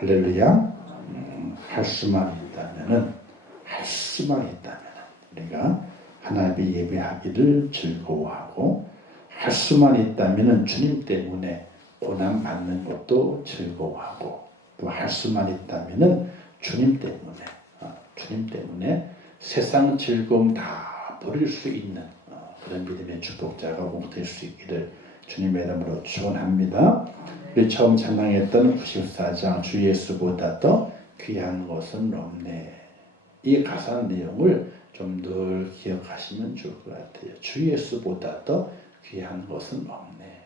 할렐루야. 할 수만 있다면은 우리가 하나님의 예배하기를 즐거워하고, 할 수만 있다면은 주님 때문에 고난 받는 것도 즐거워하고, 또 할 수만 있다면은 주님 때문에 세상 즐거움 다 버릴 수 있는 그런 믿음의 축복자가 꼭 될 수 있기를 주님의 이름으로 축원합니다. 우리 처음 찬양했던 94장 주 예수보다 더 귀한 것은 없네. 이 가사 내용을 좀 늘 기억하시면 좋을 것 같아요. 주 예수보다 더 귀한 것은 없네.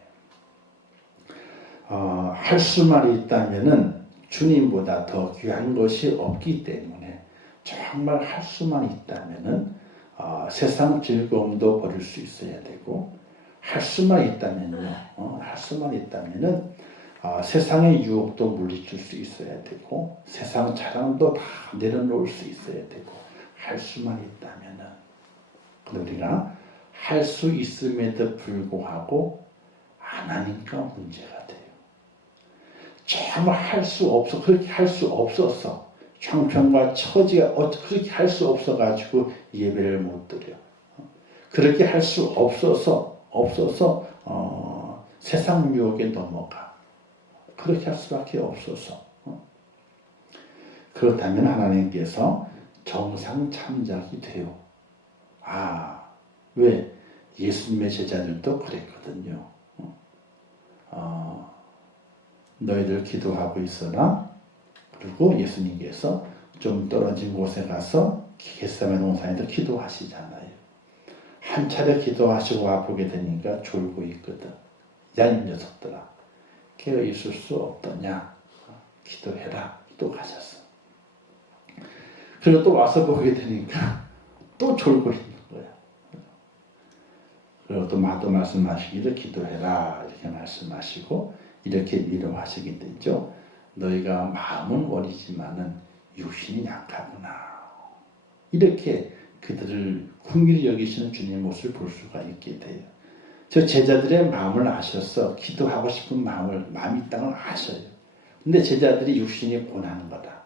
할 수만 있다면은 주님보다 더 귀한 것이 없기 때문에, 정말 할 수만 있다면은 세상 즐거움도 버릴 수 있어야 되고, 할 수만 있다면은 세상의 유혹도 물리칠 수 있어야 되고, 세상 자랑도 다 내려놓을 수 있어야 되고, 할 수만 있다면은. 근데 우리가 할 수 있음에도 불구하고 안 하니까 문제가 돼요. 정말 그렇게 할 수 없어서, 형편과 처지가 그렇게 할 수 없어가지고 예배를 못 드려. 그렇게 할 수 없어서 세상 유혹에 넘어가. 그렇게 할 수밖에 없어서. 그렇다면 하나님께서 정상 참작이 돼요. 왜? 예수님의 제자들도 그랬거든요. 너희들 기도하고 있어라. 그리고 예수님께서 좀 떨어진 곳에 가서 겟세마네 동산에서 기도하시잖아요. 한 차례 기도하시고 와보게 되니까 졸고 있거든. 야, 이 녀석들아, 깨어 있을 수 없더냐? 기도해라. 또 가셨어. 그리고 또 와서 보게 되니까 또 졸고 있는 거야. 그리고 또 말씀하시기를 기도해라. 이렇게 말씀하시고 이렇게 위로하시게 되죠. 너희가 마음은 어리지만은 육신이 약하구나. 이렇게 그들을 긍휼히 여기시는 주님의 모습을 볼 수가 있게 돼요. 저 제자들의 마음을 아셔서 기도하고 싶은 마음이 있다는 걸 아셔요. 근데 제자들이 육신이 고난한 거다.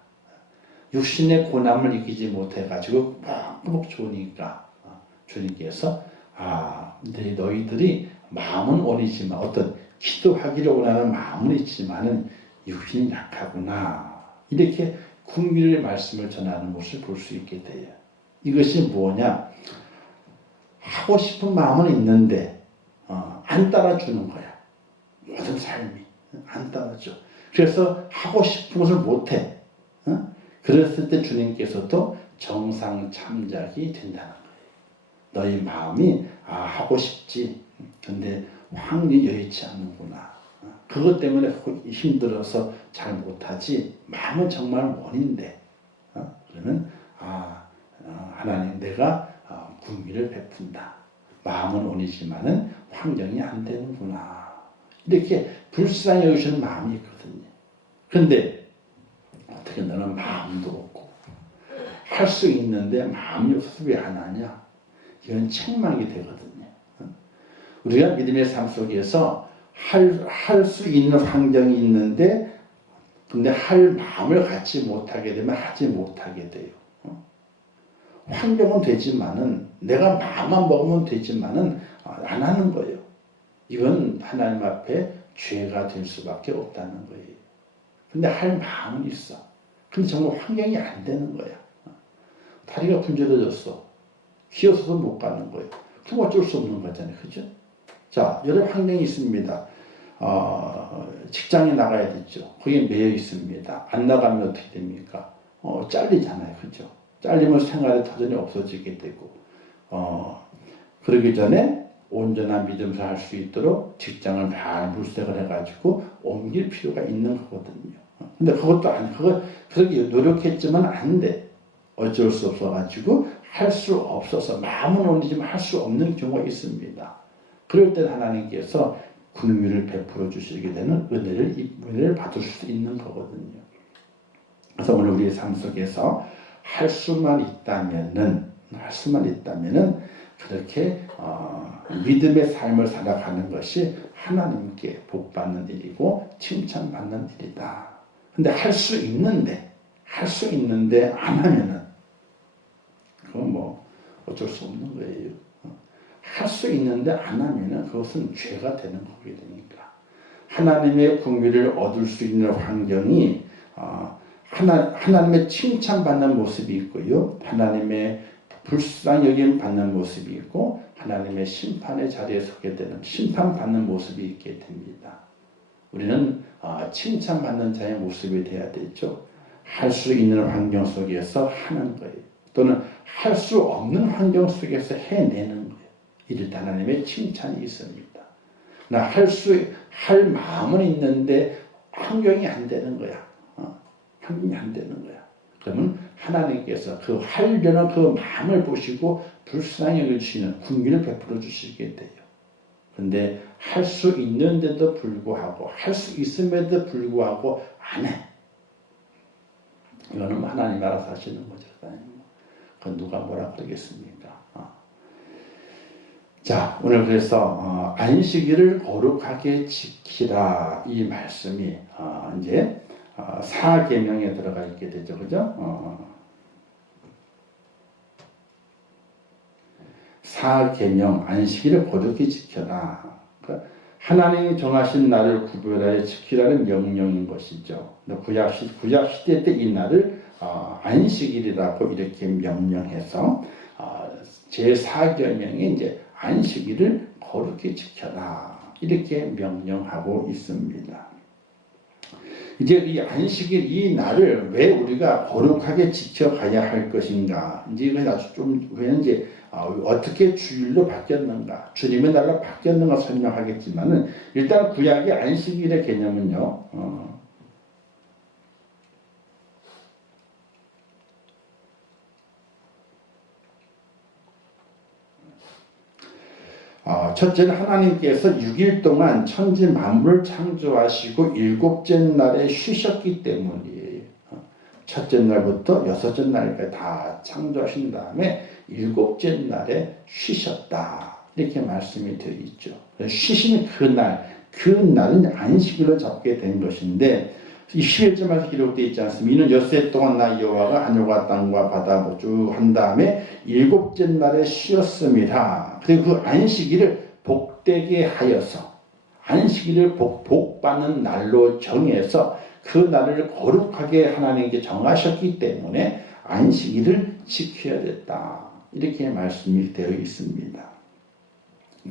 육신의 고난을 이기지 못해가지고 뻑뻑 좋으니까 주님께서 근데 너희들이 마음은 어리지만, 어떤 기도하기를 원하는 마음은 있지만은 육신이 약하구나. 이렇게 긍휼의 말씀을 전하는 모습을 볼 수 있게 돼요. 이것이 뭐냐? 하고 싶은 마음은 있는데 안 따라주는 거야. 모든 삶이 안 따라줘. 그래서 하고 싶은 것을 못해. 그랬을 때 주님께서도 정상 참작이 된다는 거예요. 너희 마음이 하고 싶지. 근데 확률이 여의치 않는구나. 그것 때문에 힘들어서 잘 못하지. 마음은 정말 원인데. 그러면 하나님, 내가 긍휼을 베푼다. 마음은 원이지만은 환경이 안 되는구나. 이렇게 불쌍히 여기시는 마음이 있거든요. 그런데 어떻게 너는 마음도 없고 할 수 있는데 마음이 없어서 왜 안 하냐? 이건 책망이 되거든요. 우리가 믿음의 삶 속에서 할 수 있는 환경이 있는데, 근데 할 마음을 갖지 못하게 되면 하지 못하게 돼요. 환경은 되지만은, 내가 마음만 먹으면 되지만은 안 하는 거예요. 이건 하나님 앞에 죄가 될 수밖에 없다는 거예요. 근데 할 마음은 있어. 근데 정말 환경이 안 되는 거야. 다리가 분절해졌어. 기어서도 못 가는 거예요. 그럼 어쩔 수 없는 거잖아요. 그죠? 자, 여러 환경이 있습니다. 직장에 나가야 되죠. 거기에 매여 있습니다. 안 나가면 어떻게 됩니까? 잘리잖아요. 그죠? 잘리면 생활의 터전이 없어지게 되고, 그러기 전에 온전한 믿음을 할 수 있도록 직장을 잘 물색을 해가지고 옮길 필요가 있는 거거든요. 근데 그것도 그렇게 노력했지만 안 돼. 어쩔 수 없어가지고 할 수 없어서, 마음은 원이지만 할 수 없는 경우가 있습니다. 그럴 때 하나님께서 긍휼을 베풀어 주시게 되는 은혜를 받을 수 있는 거거든요. 그래서 오늘 우리의 삶 속에서 할 수만 있다면은 그렇게 믿음의 삶을 살아가는 것이 하나님께 복받는 일이고 칭찬받는 일이다. 근데 할 수 있는데 안 하면은 그건 뭐 어쩔 수 없는 거예요. 할 수 있는데 안 하면은 그것은 죄가 되는 거게 되니까. 하나님의 긍휼을 얻을 수 있는 환경이 하나님의 칭찬받는 모습이 있고요. 하나님의 불쌍히 여김 받는 모습이 있고 하나님의 심판의 자리에 서게 되는 심판받는 모습이 있게 됩니다. 우리는 칭찬받는 자의 모습이 되어야 되죠. 할 수 있는 환경 속에서 하는 거예요. 또는 할 수 없는 환경 속에서 해내는 거예요. 이럴 때 하나님의 칭찬이 있습니다. 나 할 마음은 있는데 환경이 안 되는 거야. 환경이 안 되는 거야. 그러면 하나님께서 그 하려는 그 마음을 보시고 불쌍히 여기시는 긍휼을 베풀어 주시게 돼요. 그런데 할 수 있는데도 불구하고 할 수 있음에도 불구하고 안 해. 이거는 하나님 알아서 하시는 거죠. 그건 누가 뭐라 그러겠습니까? 자, 오늘 그래서 안식일을 거룩하게 지키라 이 말씀이 이제 사계명에 들어가 있게 되죠. 그죠? 사계명 안식일을 거룩히 지켜라. 그러니까 하나님이 정하신 날을 구별하여 지키라는 명령인 것이죠. 구약 시대 때 이 날을 안식일이라고 이렇게 명령해서 제4계명이 이제 안식일을 거룩히 지켜라 이렇게 명령하고 있습니다. 이제 이 안식일 이 날을 왜 우리가 거룩하게 지켜가야 할 것인가? 이제 이거 아주 좀 이제 어떻게 주일로 바뀌었는가? 주님의 날로 바뀌었는가 설명하겠지만은 일단 구약의 안식일의 개념은요. 첫째는 하나님께서 6일 동안 천지 만물을 창조하시고 일곱째 날에 쉬셨기 때문이에요. 첫째 날부터 여섯째 날까지 다 창조하신 다음에 일곱째 날에 쉬셨다. 이렇게 말씀이 되어 있죠. 쉬신 그 날은 안식일로 잡게 된 것인데 이 11절에서 기록되어 있지 않습니까? 이는 엿새 동안 나 여호와가 하늘과 땅과 바다 쭉 한 다음에 일곱째 날에 쉬었습니다. 그리고 그 안식일을 복되게 하여서 안식일을 복받는 날로 정해서 그 날을 거룩하게 하나님께 정하셨기 때문에 안식일을 지켜야 됐다. 이렇게 말씀이 되어 있습니다.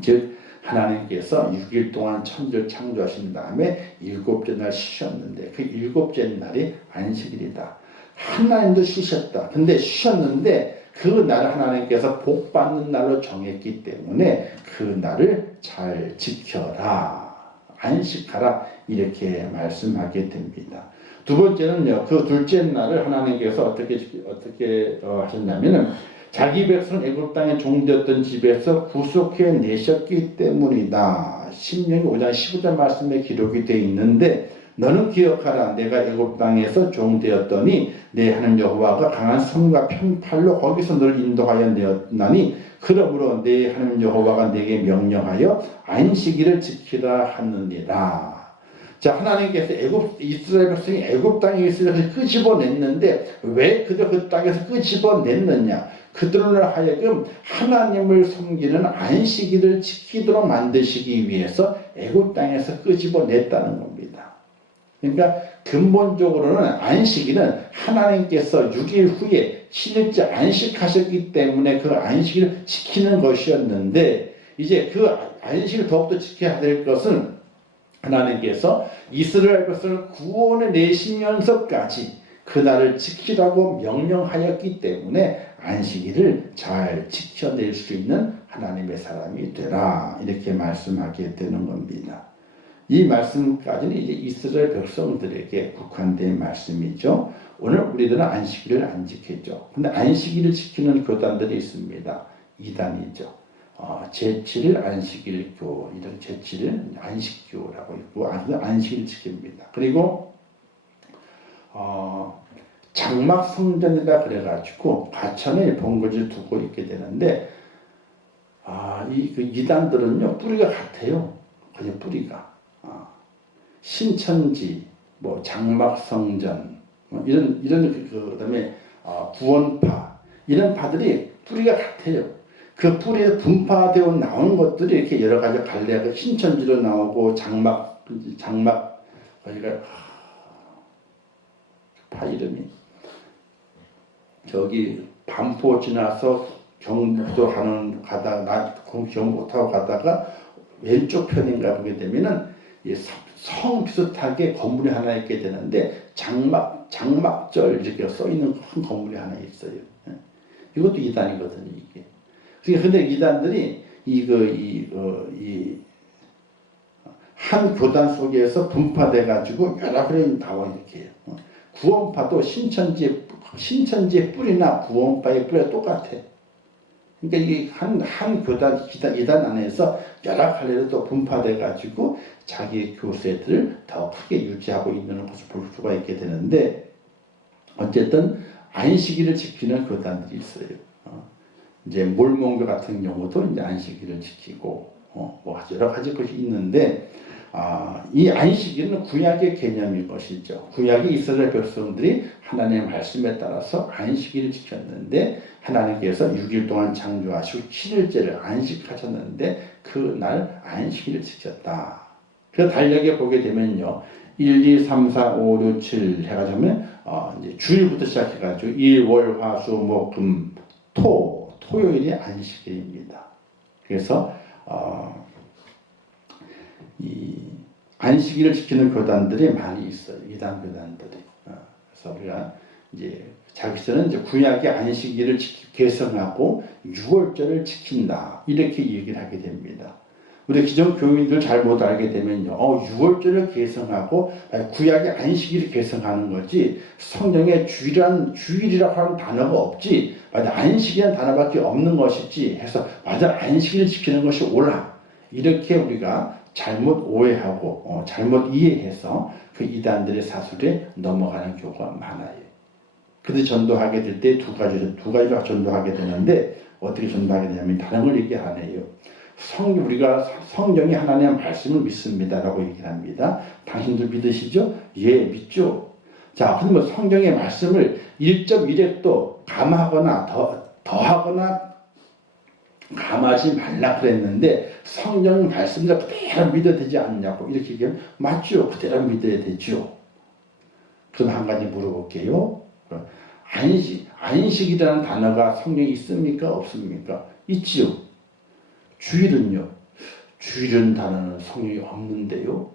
즉 하나님께서 6일 동안 천지를 창조하신 다음에 일곱째 날 쉬셨는데 그 일곱째 날이 안식일이다. 하나님도 쉬셨다. 근데 쉬셨는데 그 날을 하나님께서 복받는 날로 정했기 때문에 그 날을 잘 지켜라. 안식하라. 이렇게 말씀하게 됩니다. 두 번째는요. 그 둘째 날을 하나님께서 어떻게 하셨냐면은 자기 백성 애굽 땅에 종되었던 집에서 구속해 내셨기 때문이다. 신명기 5장 15절 말씀에 기록이 되어 있는데 너는 기억하라. 내가 애굽 땅에서 종되었더니 내 하나님 여호와가 강한 손과 편팔로 거기서 너를 인도하여 내었나니 그러므로 내 하나님 여호와가 내게 명령하여 안식일을 지키라 하느니라. 자, 하나님께서 이스라엘 백성이 애굽 땅에 있으면서 끄집어냈는데 왜 그들 그 땅에서 끄집어냈느냐? 그들을 하여금 하나님을 섬기는 안식일을 지키도록 만드시기 위해서 애굽 땅에서 끄집어냈다는 겁니다. 그러니까 근본적으로는 안식일은 하나님께서 6일 후에 7일째 안식하셨기 때문에 그 안식일을 지키는 것이었는데 이제 그 안식을 더욱더 지켜야 될 것은 하나님께서 이스라엘 백성을 구원해 내시면서까지 그날을 지키라고 명령하였기 때문에 안식일을 잘 지켜낼 수 있는 하나님의 사람이 되라. 이렇게 말씀하게 되는 겁니다. 이 말씀까지는 이제 이스라엘 백성들에게 국한된 말씀이죠. 오늘 우리들은 안식일을 안 지키죠. 근데 안식일을 지키는 교단들이 있습니다. 이단이죠. 제7일 안식일교, 이런 제7일 안식교라고 있고, 안식일을 지킵니다. 그리고, 장막 성전이라 그래가지고, 과천에 본거지를 두고 있게 되는데, 그 이단들은요, 뿌리가 같아요. 그냥 뿌리가. 신천지, 뭐 장막성전, 이런 그다음에 구원파, 이런 파들이 뿌리가 같아요. 그 뿌리에 분파되어 나오는 것들이 이렇게 여러 가지 갈래가 신천지로 나오고 장막 거기가 파 이름이 저기 반포 지나서 경북도 경북 타고 가다가 왼쪽 편인가 보게 되면은 성 비슷하게 건물이 하나 있게 되는데 장막절 이렇게 써 있는 큰 건물이 하나 있어요. 이것도 이단이거든요, 이게. 근데 이단들이 한 교단 속에서 분파돼 가지고 여러 그런 나와 이렇게 해요. 구원파도 신천지의 뿌리나 구원파의 뿌리가 똑같아. 그러니까 이게 한 교단 이단 안에서 여러 갈래로 또 분파돼 가지고 자기 교세들을 더 크게 유지하고 있는 것을 볼 수가 있게 되는데, 어쨌든 안식일을 지키는 교단들이 있어요. 이제 몰몬교 같은 경우도 이제 안식일을 지키고 뭐 여러 가지 것이 있는데, 이 안식일은 구약의 개념인 것이죠. 구약의 이스라엘 백성들이 하나님의 말씀에 따라서 안식일을 지켰는데, 하나님께서 6일 동안 창조하시고 7일째를 안식하셨는데 그날 안식일을 지켰다. 그 달력에 보게 되면요, 1, 2, 3, 4, 5, 6, 7 해가지고 이제 주일부터 시작해가지고 일, 월, 화, 수, 목, 금, 토요일이 안식일입니다. 그래서 이 안식일을 지키는 교단들이 많이 있어요. 이단 교단들이. 그래서 우리가 이제 자기들은 이제 구약의 안식일을 개성하고 6월절을 지킨다, 이렇게 얘기를 하게 됩니다. 우리 기존 교인들 잘못 알게 되면요, 6월절을 개성하고 구약의 안식일을 개성하는 거지 성경에 주일이라고 하는 단어가 없지, 맞아, 안식이라는 단어밖에 없는 것이지 해서 맞아, 안식일을 지키는 것이 옳아, 이렇게 우리가 잘못 오해하고 잘못 이해해서 그 이단들의 사술에 넘어가는 경우가 많아요. 근데 전도하게 될 때 두 가지로 전도하게 되는데, 어떻게 전도하게 되냐면 다른 걸 얘기 안 해요. 우리가 성경이 하나님의 말씀을 믿습니다라고 얘기를 합니다. 당신들 믿으시죠? 예, 믿죠. 자, 그러면 성경의 말씀을 1.1획도 감하거나 더하거나 감하지 말라 그랬는데 성경 말씀대로 그대로 믿어야 되지 않냐고 이렇게 얘기하면 맞죠. 그대로 믿어야 되죠. 그럼 한 가지 물어볼게요. 안식이라는 단어가 성경에 있습니까? 없습니까? 있지요. 주일은요? 주일은 단어는 성경에 없는데요.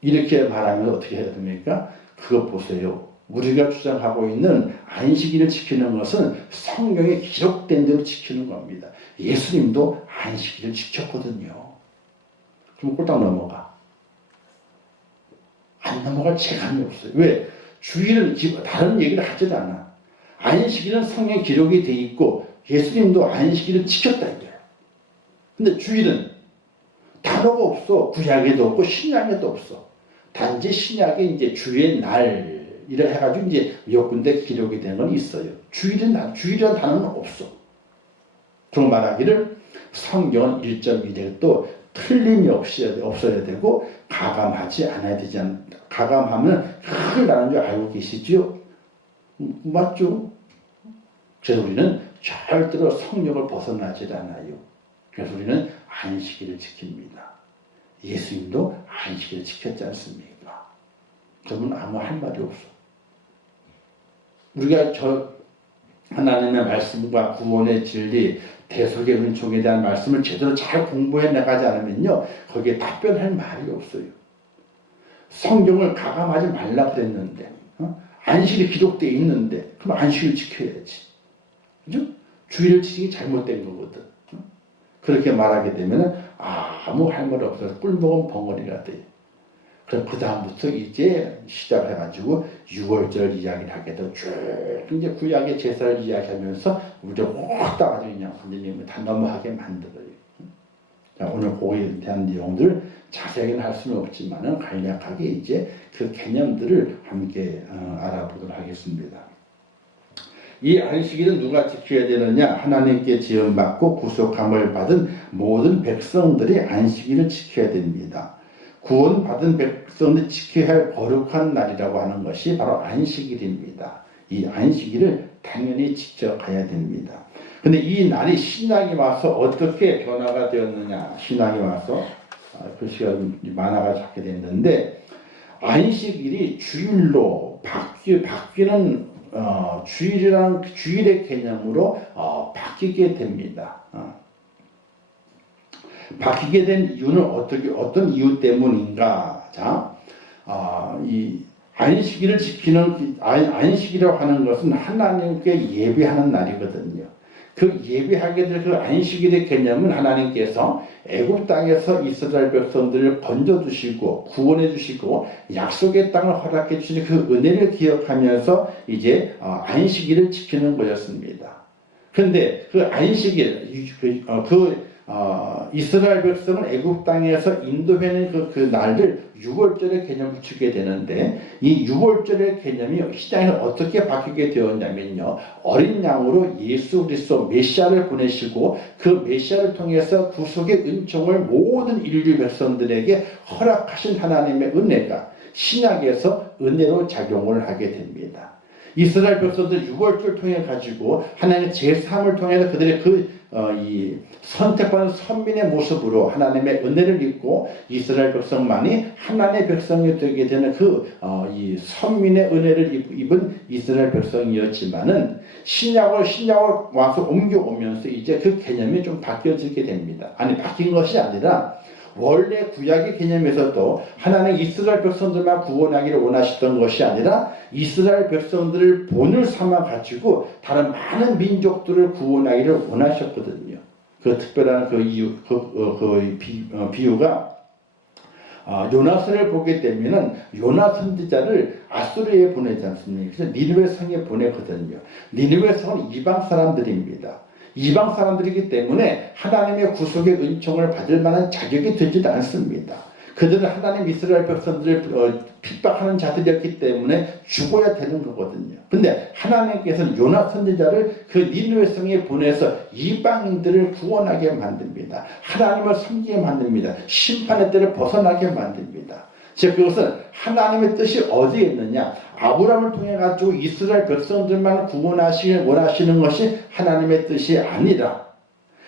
이렇게 말하면 어떻게 해야 됩니까? 그것 보세요. 우리가 주장하고 있는 안식일을 지키는 것은 성경에 기록된 대로 지키는 겁니다. 예수님도 안식일을 지켰거든요. 그럼 꼴딱 넘어가. 안 넘어갈 재감이 없어요. 왜? 주일은 다른 얘기를 하지도 않아. 안식일은 성경 기록이 돼 있고 예수님도 안식일을 지켰다 이거예요. 근데 주일은 단어가 없어. 구약에도 없고 신약에도 없어. 단지 신약에 이제 주의 날 이래 해가지고 이제 몇 군데 기록이 된 건 있어요. 주일이라는 단어는 없어. 그런 말하기를 성경은 1.1획도 틀림이 없어야 되고 가감하지 않아야 되지 않다. 가감하면 큰일 나는 줄 알고 계시죠? 맞죠? 그래서 우리는 절대로 성령을 벗어나지 않아요. 그래서 우리는 안식일을 지킵니다. 예수님도 안식일을 지켰지 않습니까? 저는 아무 할 말이 없어. 우리가 하나님의 말씀과 구원의 진리, 대속의 은총에 대한 말씀을 제대로 잘 공부해 나가지 않으면요, 거기에 답변할 말이 없어요. 성경을 가감하지 말라 그랬는데, 안식일이 기록되어 있는데, 그럼 안식일 지켜야지. 그죠? 주일을 지키기 잘못된 거거든. 그렇게 말하게 되면 아무 할 말 없어서 꿀먹은 벙어리가 돼요. 그럼 그 다음부터 이제 시작을 해가지고 6월절 이야기를 하게 되고 쭉 이제 구약의 제사를 이야기하면서 우리가 확 따가지고 그냥 선생님을 다 넘어가게 만들어요. 자, 오늘 그거에 대한 내용들 자세하게는 할 수는 없지만은 간략하게 이제 그 개념들을 함께 알아보도록 하겠습니다. 이 안식일은 누가 지켜야 되느냐? 하나님께 지음받고 구속함을 받은 모든 백성들이 안식일을 지켜야 됩니다. 구원받은 백성들이 지켜야 할 거룩한 날이라고 하는 것이 바로 안식일입니다. 이 안식일을 당연히 지켜가야 됩니다. 근데 이 날이 신약이 와서 어떻게 변화가 되었느냐. 신약이 와서 글씨가 만화가 작게 됐는데 안식일이 주일로 바뀌는 주일이라는 주일의 개념으로 바뀌게 됩니다. 바뀌게 된 이유는 어떤 이유 때문인가? 자, 이 안식일을 지키는 안식이라고 하는 것은 하나님께 예배하는 날이거든요. 그 예배하게 될 그 안식일의 개념은 하나님께서 애굽 땅에서 이스라엘 백성들을 건져 주시고 구원해 주시고 약속의 땅을 허락해 주신 그 은혜를 기억하면서 이제 안식일을 지키는 거였습니다. 그런데 그 안식일 이스라엘 백성은 애굽 땅에서 인도하는 그 날을 6월절의 개념을 붙이게 되는데 이 6월절의 개념이 시장에 어떻게 바뀌게 되었냐면요. 어린 양으로 예수 그리스도 메시아를 보내시고 그 메시아를 통해서 구속의 은총을 모든 인류 백성들에게 허락하신 하나님의 은혜가 신약에서 은혜로 작용을 하게 됩니다. 이스라엘 백성들 6월절 통해 가지고 하나님의 제3을 통해서 그들의 이 선택받은 선민의 모습으로 하나님의 은혜를 입고 이스라엘 백성만이 하나님의 백성이 되게 되는 이 선민의 은혜를 입은 이스라엘 백성이었지만은 신약을 와서 옮겨오면서 이제 그 개념이 좀 바뀌어지게 됩니다. 아니 바뀐 것이 아니라 원래 구약의 개념에서도 하나님 이스라엘 백성들만 구원하기를 원하셨던 것이 아니라 이스라엘 백성들을 본을 삼아 가지고 다른 많은 민족들을 구원하기를 원하셨거든요. 그 특별한 비유가 요나스를 보게 되면은 요나 선지자를 아수르에 보내지 않습니까? 그래서 니느웨 성에 보내거든요. 니느웨 성은 이방 사람들입니다. 이방 사람들이기 때문에 하나님의 구속의 은총을 받을 만한 자격이 되지도 않습니다. 그들은 하나님 이스라엘 백성들을 핍박하는 자들이었기 때문에 죽어야 되는 거거든요. 근데 하나님께서는 요나 선지자를 그 니느웨 성에 보내서 이방인들을 구원하게 만듭니다. 하나님을 섬기게 만듭니다. 심판의 때를 벗어나게 만듭니다. 즉 그것은 하나님의 뜻이 어디에 있느냐? 아브라함을 통해 가지고 이스라엘 백성들만 구원하시길 원하시는 것이 하나님의 뜻이 아니라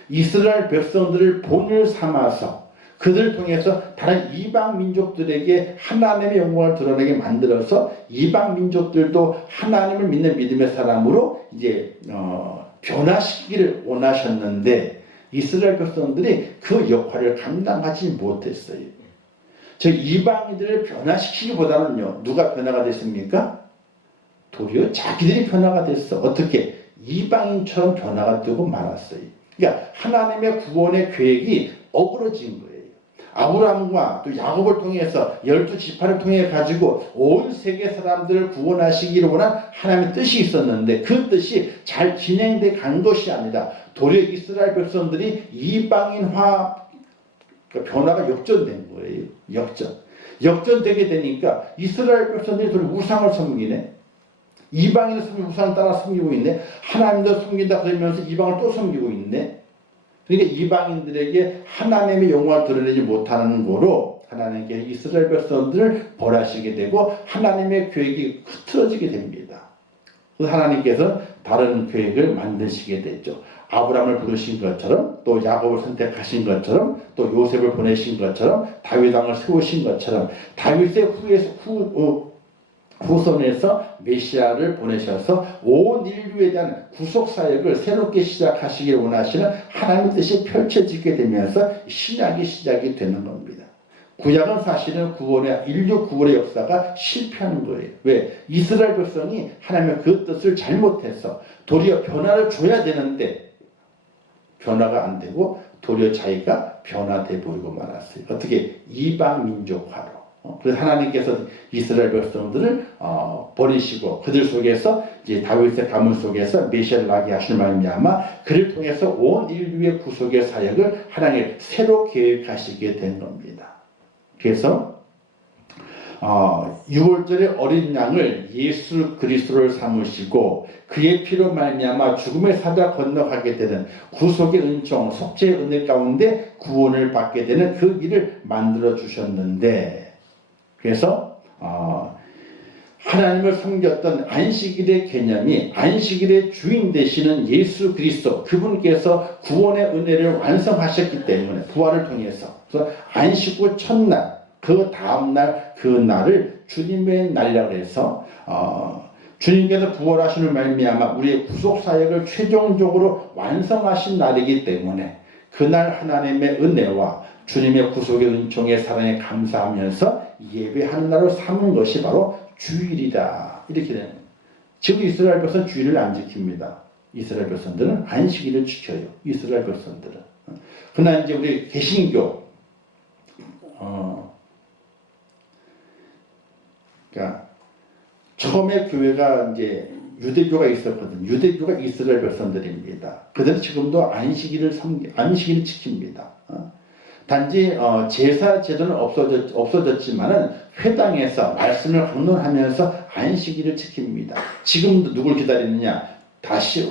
이스라엘 백성들을 본을 삼아서 그들을 통해서 다른 이방 민족들에게 하나님의 영광을 드러내게 만들어서 이방 민족들도 하나님을 믿는 믿음의 사람으로 이제 변화시키기를 원하셨는데 이스라엘 백성들이 그 역할을 감당하지 못했어요. 저 이방인들을 변화시키기보다는요, 누가 변화가 됐습니까? 도리어 자기들이 변화가 됐어. 어떻게? 이방인처럼 변화가 되고 말았어요. 그러니까 하나님의 구원의 계획이 어그러진 거예요. 아브라함과 또 야곱을 통해서 12지파를 통해 가지고 온 세계 사람들을 구원하시기를 원한 하나님의 뜻이 있었는데 그 뜻이 잘 진행돼 간 것이 아니라 도리어 이스라엘 백성들이 이방인화 변화가 역전된 거예요. 역전되게 되니까 이스라엘 백성들이 우상을 섬기네. 이방인을 섬기고 우상을 따라 섬기고 있네. 하나님도 섬긴다 그러면서 이방을 또 섬기고 있네. 그러니까 이방인들에게 하나님의 영광을 드러내지 못하는 거로 하나님께 이스라엘 백성들을 벌하시게 되고 하나님의 계획이 흐트러지게 됩니다. 그래서 하나님께서 다른 계획을 만드시게 됐죠. 아브라함을 부르신 것처럼 또 야곱을 선택하신 것처럼 또 요셉을 보내신 것처럼 다윗 왕을 세우신 것처럼 다윗의 후손에서 메시아를 보내셔서 온 인류에 대한 구속 사역을 새롭게 시작하시기를 원하시는 하나님의 뜻이 펼쳐지게 되면서 신약이 시작이 되는 겁니다. 구약은 사실은 인류 구원의 역사가 실패하는 거예요. 왜? 이스라엘 백성이 하나님의 그 뜻을 잘못해서 도리어 변화를 줘야 되는데 변화가 안 되고 도리어 자기가 변화돼 버리고 말았어요. 어떻게? 이방 민족화로. 그래서 하나님께서 이스라엘 백성들을 버리시고 그들 속에서 이제 다윗의 가문 속에서 메시아를 나게 하실 말미암아 그를 통해서 온 인류의 구속의 사역을 하나님 새로 계획하시게 된 겁니다. 그래서 유월절의 어린 양을 예수 그리스도를 삼으시고 그의 피로 말미암아 죽음의 사자 건너가게 되는 구속의 은총, 속죄의 은혜 가운데 구원을 받게 되는 그 일을 만들어 주셨는데, 그래서 하나님을 섬겼던 안식일의 개념이 안식일의 주인 되시는 예수 그리스도, 그분께서 구원의 은혜를 완성하셨기 때문에 부활을 통해서, 그래서 안식 후 첫날, 그 다음날 그 날을 주님의 날이라고 해서 주님께서 부활하시는 말미암아 우리의 구속 사역을 최종적으로 완성하신 날이기 때문에 그날 하나님의 은혜와 주님의 구속의 은총의 사랑에 감사하면서 예배하는 날로 삼은 것이 바로 주일이다, 이렇게 되는 거예요. 지금 이스라엘 백성은 주일을 안 지킵니다. 이스라엘 백성들은 안식일을 지켜요. 이스라엘 백성들은. 그러나 이제 우리 개신교, 그러니까 처음에 교회가 이제 유대교가 있었거든요. 유대교가 이스라엘 백성들입니다. 그들은 지금도 안식일을 지킵니다. 단지 제사 제도는 없어졌지만은 회당에서 말씀을 강론하면서 안식일을 지킵니다. 지금도 누굴 기다리느냐? 다시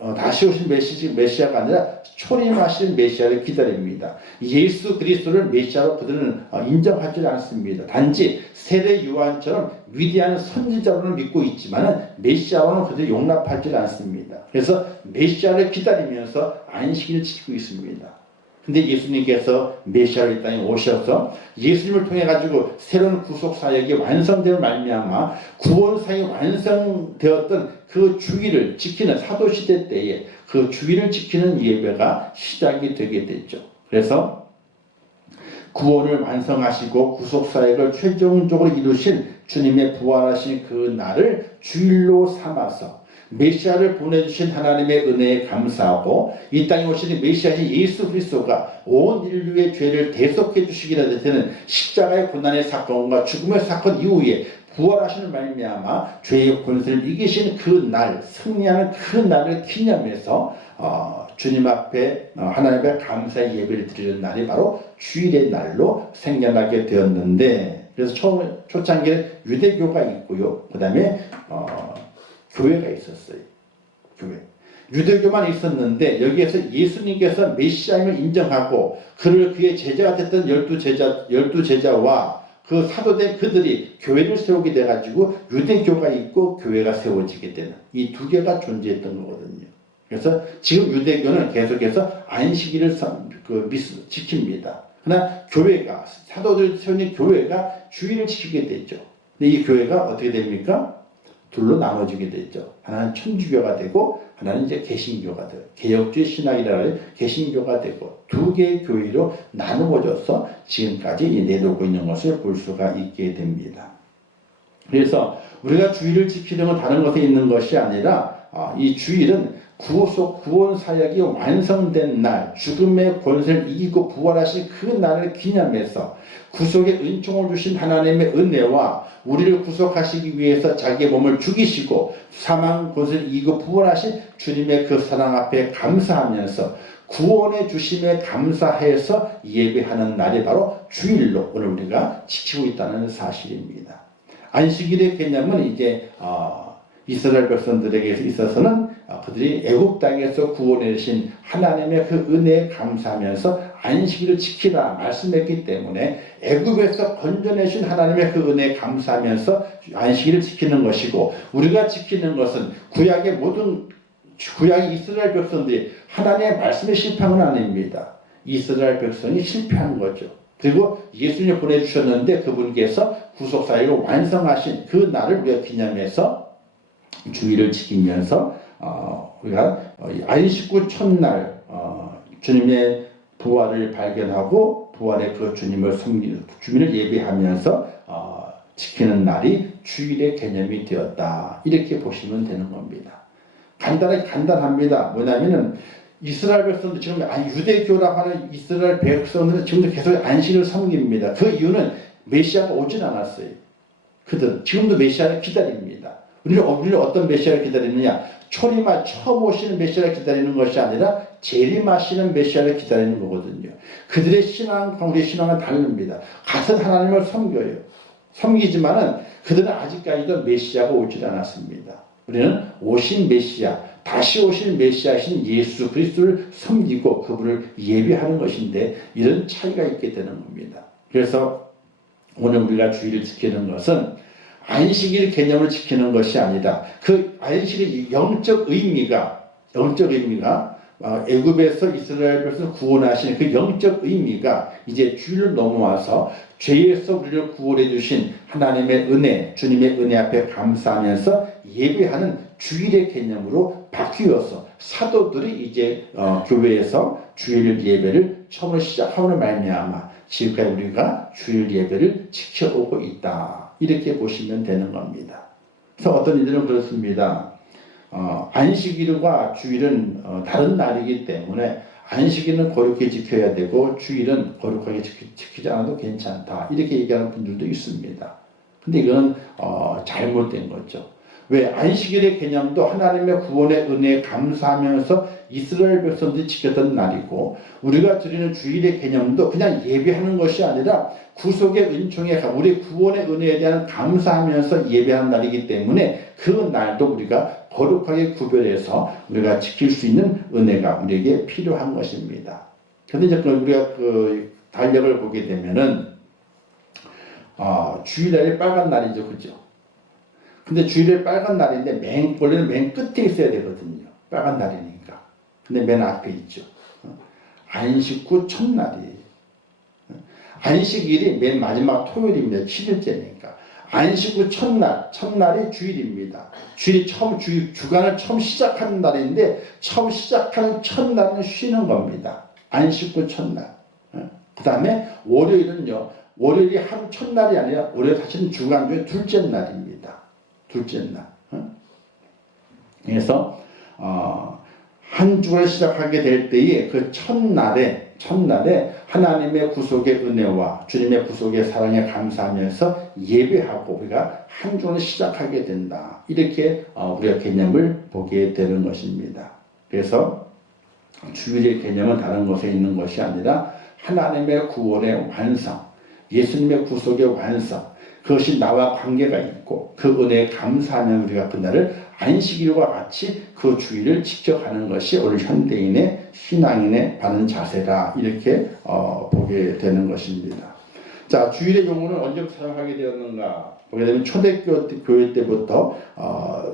오신 메시아가 아니라 초림하신 메시아를 기다립니다. 예수 그리스도를 메시아로 그들은 인정하지 않습니다. 단지 세례 요한처럼 위대한 선지자로는 믿고 있지만은 메시아로는 그들이 용납하지 않습니다. 그래서 메시아를 기다리면서 안식일을 지키고 있습니다. 근데 예수님께서 메시아로 이 땅에 오셔서 예수님을 통해 가지고 새로운 구속 사역이 완성되는 말미암아 구원 사역이 완성되었던 그 주일을 지키는 사도 시대 때에 그 주일을 지키는 예배가 시작이 되게 됐죠. 그래서 구원을 완성하시고 구속 사역을 최종적으로 이루신 주님의 부활하신 그 날을 주일로 삼아서 메시아를 보내주신 하나님의 은혜에 감사하고 이 땅에 오신 메시아신 예수 그리스도가 온 인류의 죄를 대속해 주시기라 되는 십자가의 고난의 사건과 죽음의 사건 이후에 부활하시는 말미암아 죄의 권세를 이기신 그 날, 승리하는 그 날을 기념해서 주님 앞에 하나님 앞에 감사의 예배를 드리는 날이 바로 주일의 날로 생겨나게 되었는데, 그래서 초창기에 유대교가 있고요. 그 다음에 교회가 있었어요. 교회. 유대교만 있었는데 여기에서 예수님께서 메시아임을 인정하고 그의 제자가 됐던 12제자와 그 사도된 그들이 교회를 세우게 돼가지고 유대교가 있고 교회가 세워지게 되는 이 두 개가 존재했던 거거든요. 그래서 지금 유대교는 계속해서 안식일을 지킵니다. 그러나 교회가, 사도들 세우는 교회가 주일을 지키게 됐죠. 근데 이 교회가 어떻게 됩니까? 둘로 나눠지게 됐죠. 하나는 천주교가 되고 하나는 이제 개신교가 돼요. 개혁주의 신학이라 해서 개신교가 되고 두 개의 교회로 나누어져서 지금까지 내놓고 있는 것을 볼 수가 있게 됩니다. 그래서 우리가 주일을 지키는 건 다른 것에 있는 것이 아니라 이 주일은 구원 사역이 완성된 날, 죽음의 권세를 이기고 부활하신 그 날을 기념해서 구속의 은총을 주신 하나님의 은혜와 우리를 구속하시기 위해서 자기의 몸을 죽이시고 사망 권세를 이기고 부활하신 주님의 그 사랑 앞에 감사하면서 구원의 주심에 감사해서 예배하는 날이 바로 주일로 오늘 우리가 지키고 있다는 사실입니다. 안식일의 개념은 이제 이스라엘 백성들에게 있어서는 그들이 애굽 땅에서 구원해 주신 하나님의 그 은혜에 감사하면서 안식일을 지키라 말씀했기 때문에 애굽에서 건져내신 하나님의 그 은혜에 감사하면서 안식일을 지키는 것이고, 우리가 지키는 것은 구약의 이스라엘 백성들이 하나님의 말씀에 실패한 건 아닙니다. 이스라엘 백성이 실패한 거죠. 그리고 예수님을 보내주셨는데 그분께서 구속사역을 완성하신 그 날을 우리가 기념해서 주일을 지키면서 우리가 안식 후 첫날 주님의 부활을 발견하고 부활의 그 주님을 예배하면서 지키는 날이 주일의 개념이 되었다, 이렇게 보시면 되는 겁니다. 간단합니다. 뭐냐면은 이스라엘 백성들 지금 유대교라고 하는 이스라엘 백성들은 지금도 계속 안식을 섬깁니다. 그 이유는 메시아가 오진 않았어요. 그들 지금도 메시아를 기다립니다. 우리는 어떤 메시아를 기다리느냐? 처음 오시는 메시아를 기다리는 것이 아니라 재림하시는 메시아를 기다리는 거거든요. 그들의 신앙과 우리의 신앙은 다릅니다. 같은 하나님을 섬겨요. 섬기지만은 그들은 아직까지도 메시아가 오질 않았습니다. 우리는 오신 메시아, 다시 오실 메시아신 예수 그리스도를 섬기고 그분을 예배하는 것인데 이런 차이가 있게 되는 겁니다. 그래서 오늘 우리가 주일을 지키는 것은 안식일 개념을 지키는 것이 아니라 그 안식의 영적 의미가 애굽에서 이스라엘 백성을 구원하신 그 영적 의미가 이제 주일을 넘어와서 죄에서 우리를 구원해 주신 하나님의 은혜, 주님의 은혜 앞에 감사하면서 예배하는 주일의 개념으로 바뀌어서 사도들이 이제 교회에서 주일 예배를 처음으로 시작함으로 말미암아 지금까지 우리가 주일 예배를 지켜오고 있다. 이렇게 보시면 되는 겁니다. 그래서 어떤 이들은 그렇습니다. 안식일과 주일은 다른 날이기 때문에 안식일은 거룩히 지켜야 되고 주일은 거룩하게 지키지 않아도 괜찮다. 이렇게 얘기하는 분들도 있습니다. 근데 이건 잘못된 거죠. 왜? 안식일의 개념도 하나님의 구원의 은혜에 감사하면서 이스라엘 백성들이 지켰던 날이고 우리가 드리는 주일의 개념도 그냥 예배하는 것이 아니라 구속의 은총에 우리 구원의 은혜에 대한 감사하면서 예배하는 날이기 때문에 그 날도 우리가 거룩하게 구별해서 우리가 지킬 수 있는 은혜가 우리에게 필요한 것입니다. 그런데 이제 우리가 그 달력을 보게 되면은 주일날이 빨간 날이죠, 그죠? 근데 주일에 빨간 날인데 원래는 맨 끝에 있어야 되거든요. 빨간 날이니까. 근데 맨 앞에 있죠. 안식 후 첫날이에요. 안식일이 맨 마지막 토요일입니다. 7일째니까. 안식 후 첫날이 주일입니다. 주간을 처음 시작하는 날인데 처음 시작하는 첫날은 쉬는 겁니다. 안식 후 첫날. 그 다음에 월요일은요. 월요일이 하루 첫날이 아니라 월요일 사실은 주간 중에 둘째 날입니다. 둘째 날. 그래서 한 주를 시작하게 될 때에 그 첫날에 하나님의 구속의 은혜와 주님의 구속의 사랑에 감사하면서 예배하고 우리가 한 주를 시작하게 된다. 이렇게 우리가 개념을 보게 되는 것입니다. 그래서 주일의 개념은 다른 곳에 있는 것이 아니라 하나님의 구원의 완성, 예수님의 구속의 완성, 그것이 나와 관계가 있고 그 은혜에 감사하면 우리가 그날을 안식일과 같이 그 주일을 지켜가는 것이 오늘 현대인의 신앙인의 바른 자세다. 이렇게 보게 되는 것입니다. 자, 주일의 용어는 언제부터 사용하게 되었는가? 보게 되면 초대교회 때부터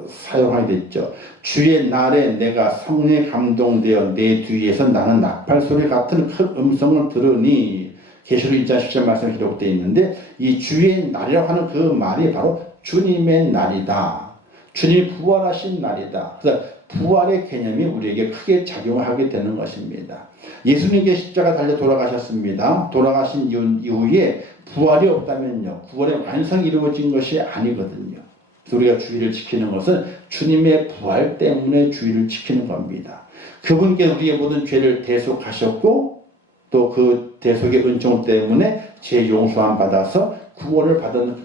사용하게 됐죠. 주의 날에 내가 성령에 감동되어 내 뒤에서 나는 나팔소리 같은 큰 음성을 들으니 계시록 2장 10절 말씀에 기록되어 있는데 이 주의 날이라고 하는 그 말이 바로 주님의 날이다. 주님이 부활하신 날이다. 그래서 부활의 개념이 우리에게 크게 작용하게 되는 것입니다. 예수님께 십자가 달려 돌아가셨습니다. 돌아가신 이후에 부활이 없다면요. 구원의 완성이 이루어진 것이 아니거든요. 그래서 우리가 주일을 지키는 것은 주님의 부활 때문에 주일을 지키는 겁니다. 그분께 우리의 모든 죄를 대속하셨고 또 그 대속의 은총 때문에 죄 용서함 받아서 구원을 받은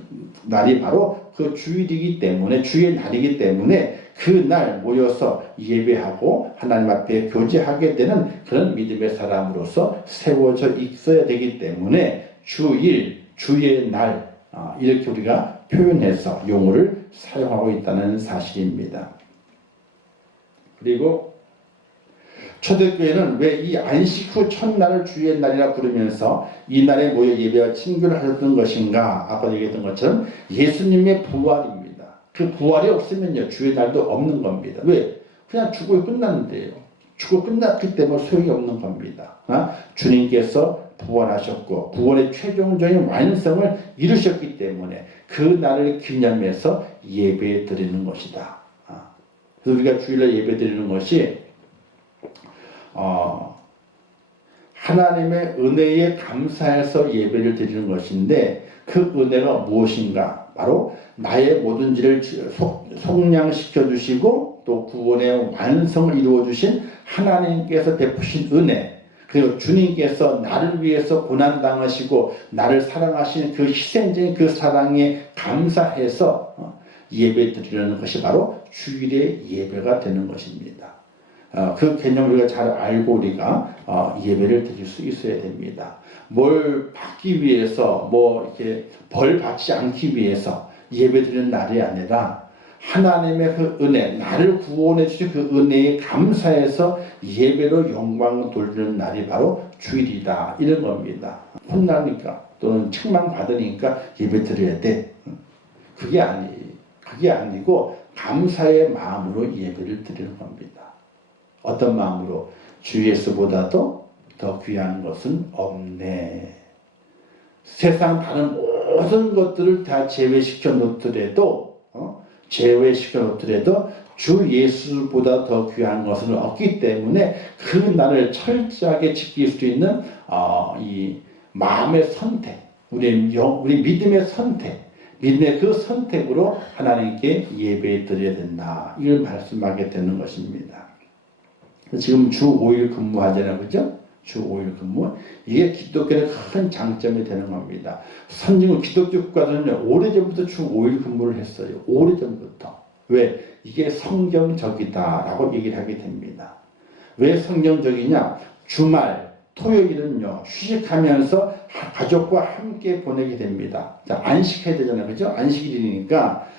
날이 바로 그 주일이기 때문에 주의 날이기 때문에 그 날 모여서 예배하고 하나님 앞에 교제하게 되는 그런 믿음의 사람으로서 세워져 있어야 되기 때문에 주일, 주의 날 이렇게 우리가 표현해서 용어를 사용하고 있다는 사실입니다. 그리고 초대교회는 왜 이 안식 후 첫날을 주의 날이라 부르면서 이 날에 모여 예배와 친교를 하셨던 것인가? 아까 얘기했던 것처럼 예수님의 부활입니다. 그 부활이 없으면요 주의 날도 없는 겁니다. 왜? 그냥 죽고 끝났는데요. 죽고 끝났기 때문에 소용이 없는 겁니다. 주님께서 부활하셨고 구원의 최종적인 완성을 이루셨기 때문에 그 날을 기념해서 예배 드리는 것이다. 그래서 우리가 주일날 예배 드리는 것이 하나님의 은혜에 감사해서 예배를 드리는 것인데 그 은혜가 무엇인가? 바로 나의 모든 죄를 속량시켜 주시고 또 구원의 완성을 이루어 주신 하나님께서 베푸신 은혜, 그리고 주님께서 나를 위해서 고난당하시고 나를 사랑하시는 그 희생적인 그 사랑에 감사해서 예배 드리려는 것이 바로 주일의 예배가 되는 것입니다. 그 개념을 우리가 잘 알고 우리가 예배를 드릴 수 있어야 됩니다. 뭘 받기 위해서 뭐 이렇게 벌 받지 않기 위해서 예배 드리는 날이 아니라 하나님의 그 은혜, 나를 구원해 주신 그 은혜에 감사해서 예배로 영광을 돌리는 날이 바로 주일이다, 이런 겁니다. 혼나니까 또는 책망 받으니까 예배 드려야 돼, 그게 아니고 감사의 마음으로 예배를 드리는 겁니다. 어떤 마음으로? 주 예수보다도 더 귀한 것은 없네. 세상 다른 모든 것들을 다 제외시켜 놓더라도 주 예수보다 더 귀한 것은 없기 때문에 그 날을 철저하게 지킬 수 있는 이 마음의 선택, 우리 믿음의 선택, 믿음의 그 선택으로 하나님께 예배 드려야 된다, 이걸 말씀하게 되는 것입니다. 지금 주 5일 근무하잖아요, 그죠? 주 5일 근무. 이게 기독교의 큰 장점이 되는 겁니다. 선진국 기독교 국가들은요, 오래전부터 주 5일 근무를 했어요. 오래전부터. 왜? 이게 성경적이다라고 얘기를 하게 됩니다. 왜 성경적이냐? 주말, 토요일은요, 휴식하면서 가족과 함께 보내게 됩니다. 자, 안식해야 되잖아요, 그죠? 안식일이니까,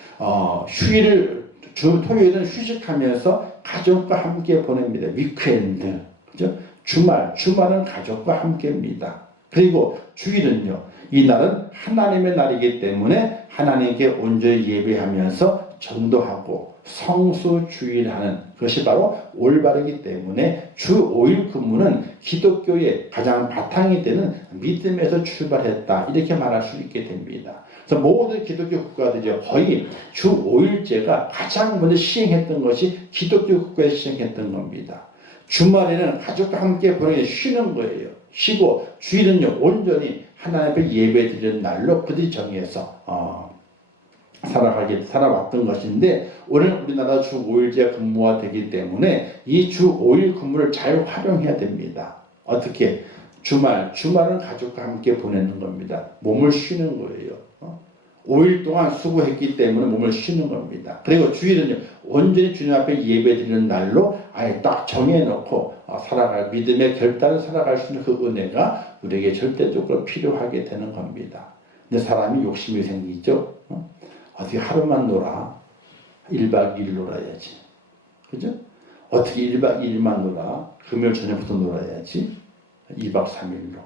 토요일은 휴식하면서 가족과 함께 보냅니다. 위크엔드. 그죠? 주말은 가족과 함께입니다. 그리고 주일은요, 이 날은 하나님의 날이기 때문에 하나님께 온전히 예배하면서 전도하고 성수주일하는 것이 바로 올바르기 때문에 주 5일 근무는 기독교의 가장 바탕이 되는 믿음에서 출발했다, 이렇게 말할 수 있게 됩니다. 그래서 모든 기독교 국가들이 거의 주 5일제가 가장 먼저 시행했던 것이 기독교 국가에서 시행했던 겁니다. 주말에는 가족과 함께 보내게 쉬는 거예요. 쉬고 주일은요, 온전히 하나님 앞에 예배 드리는 날로 그들이 정해서 살아왔던 것인데, 오늘 우리나라 주 5일제 근무가 되기 때문에 이 주 5일 근무를 잘 활용해야 됩니다. 어떻게? 주말은 가족과 함께 보내는 겁니다. 몸을 쉬는 거예요. 5일 동안 수고했기 때문에 몸을 쉬는 겁니다. 그리고 주일은요, 온전히 주님 앞에 예배드리는 날로 아예 딱 정해놓고 믿음의 결단을 살아갈 수 있는 그 은혜가 우리에게 절대적으로 필요하게 되는 겁니다. 근데 사람이 욕심이 생기죠. 어떻게 하루만 놀아? 1박 2일 놀아야지. 그죠? 어떻게 1박 2일만 놀아? 금요일 저녁부터 놀아야지. 2박 3일로.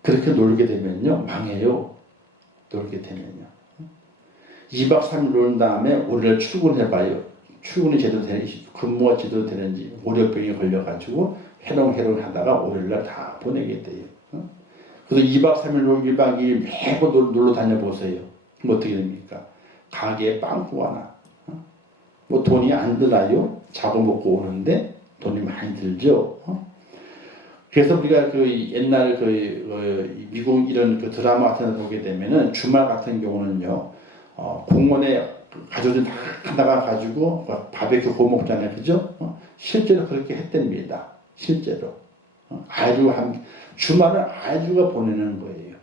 그렇게 놀게 되면요, 망해요. 놀게 되면요. 2박 3일 노는 다음에 월요일 출근해봐요. 출근이 제대로 되는지, 근무가 제대로 되는지, 월요병에 걸려가지고 해롱해롱 하다가 월요일날 다 보내게 돼요. 그래서 2박 3일 놀고 1박 2일 매번 놀러 다녀보세요. 그럼 어떻게 됩니까? 가게에 빵꾸가 나. 뭐 돈이 안 드나요? 자고 먹고 오는데 돈이 많이 들죠. 그래서 우리가 그 옛날 미국 이런 그 드라마 같은 데 보게 되면은 주말 같은 경우는요, 공원에 가족들 다 나가가지고 바베큐 구워 먹잖아요, 그죠? 실제로 그렇게 했답니다. 실제로. 아이들과 함께. 주말은 아이들과 보내는 거예요.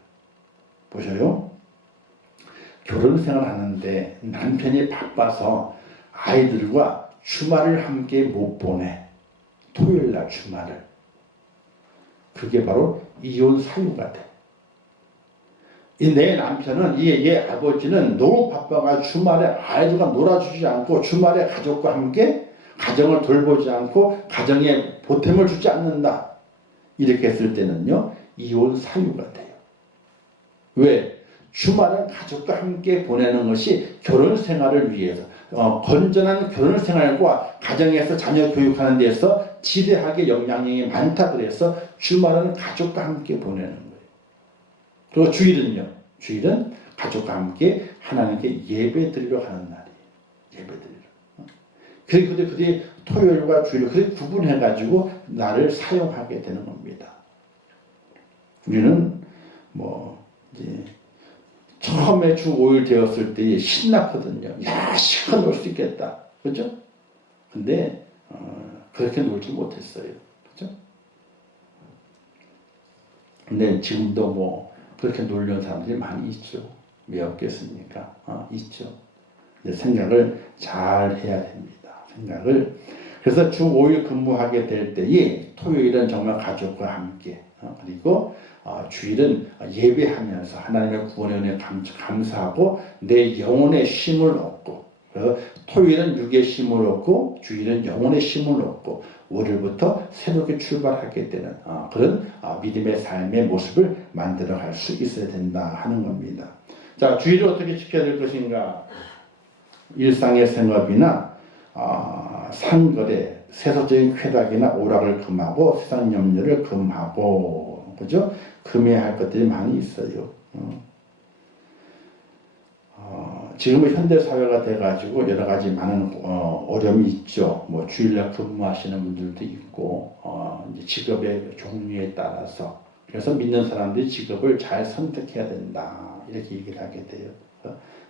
보셔요? 결혼 생활 하는데 남편이 바빠서 아이들과 주말을 함께 못 보내. 토요일날 주말을. 그게 바로 이혼 사유가 돼. 내 남편은, 얘 아버지는 너무 바빠가 주말에 아이들과 놀아주지 않고 주말에 가족과 함께 가정을 돌보지 않고 가정에 보탬을 주지 않는다. 이렇게 했을 때는요, 이혼 사유가 돼요. 왜? 주말은 가족과 함께 보내는 것이 결혼 생활을 위해서, 건전한 결혼 생활과 가정에서 자녀 교육하는 데서 지대하게 영향력이 많다 그래서 주말은 가족과 함께 보내는 거예요. 그리고 주일은 가족과 함께 하나님께 예배 드리러 가는 날이에요. 예배 드리러. 그리고 그들이 토요일과 주일을 그렇게 구분해가지고 나를 사용하게 되는 겁니다. 우리는 이제 처음에 주 5일 되었을 때 신났거든요. 야, 시간 놀 수 있겠다. 그죠? 근데 그렇게 놀지 못했어요. 그죠? 근데 지금도 그렇게 놀려는 사람들이 많이 있죠. 왜 없겠습니까? 있죠. 근데 생각을 잘 해야 됩니다. 생각을. 그래서 주 5일 근무하게 될 때에 토요일은 정말 가족과 함께 그리고 주일은 예배하면서 하나님의 구원의 은혜에 감사하고 내 영혼의 쉼을 얻고, 그래서 토요일은 육의 쉼을 얻고 주일은 영혼의 쉼을 얻고 월요일부터 새롭게 출발하게 되는 그런 믿음의 삶의 모습을 만들어갈 수 있어야 된다 하는 겁니다. 자, 주일을 어떻게 지켜야 될 것인가? 일상의 생업이나 상거래, 세속적인 쾌락이나 오락을 금하고 세상 염려를 금하고, 그죠? 금해야 할 것들이 많이 있어요. 지금은 현대 사회가 돼가지고 여러 가지 많은 어려움이 있죠. 뭐 주일날 근무하시는 분들도 있고, 이제 직업의 종류에 따라서. 그래서 믿는 사람들이 직업을 잘 선택해야 된다 이렇게 얘기를 하게 돼요.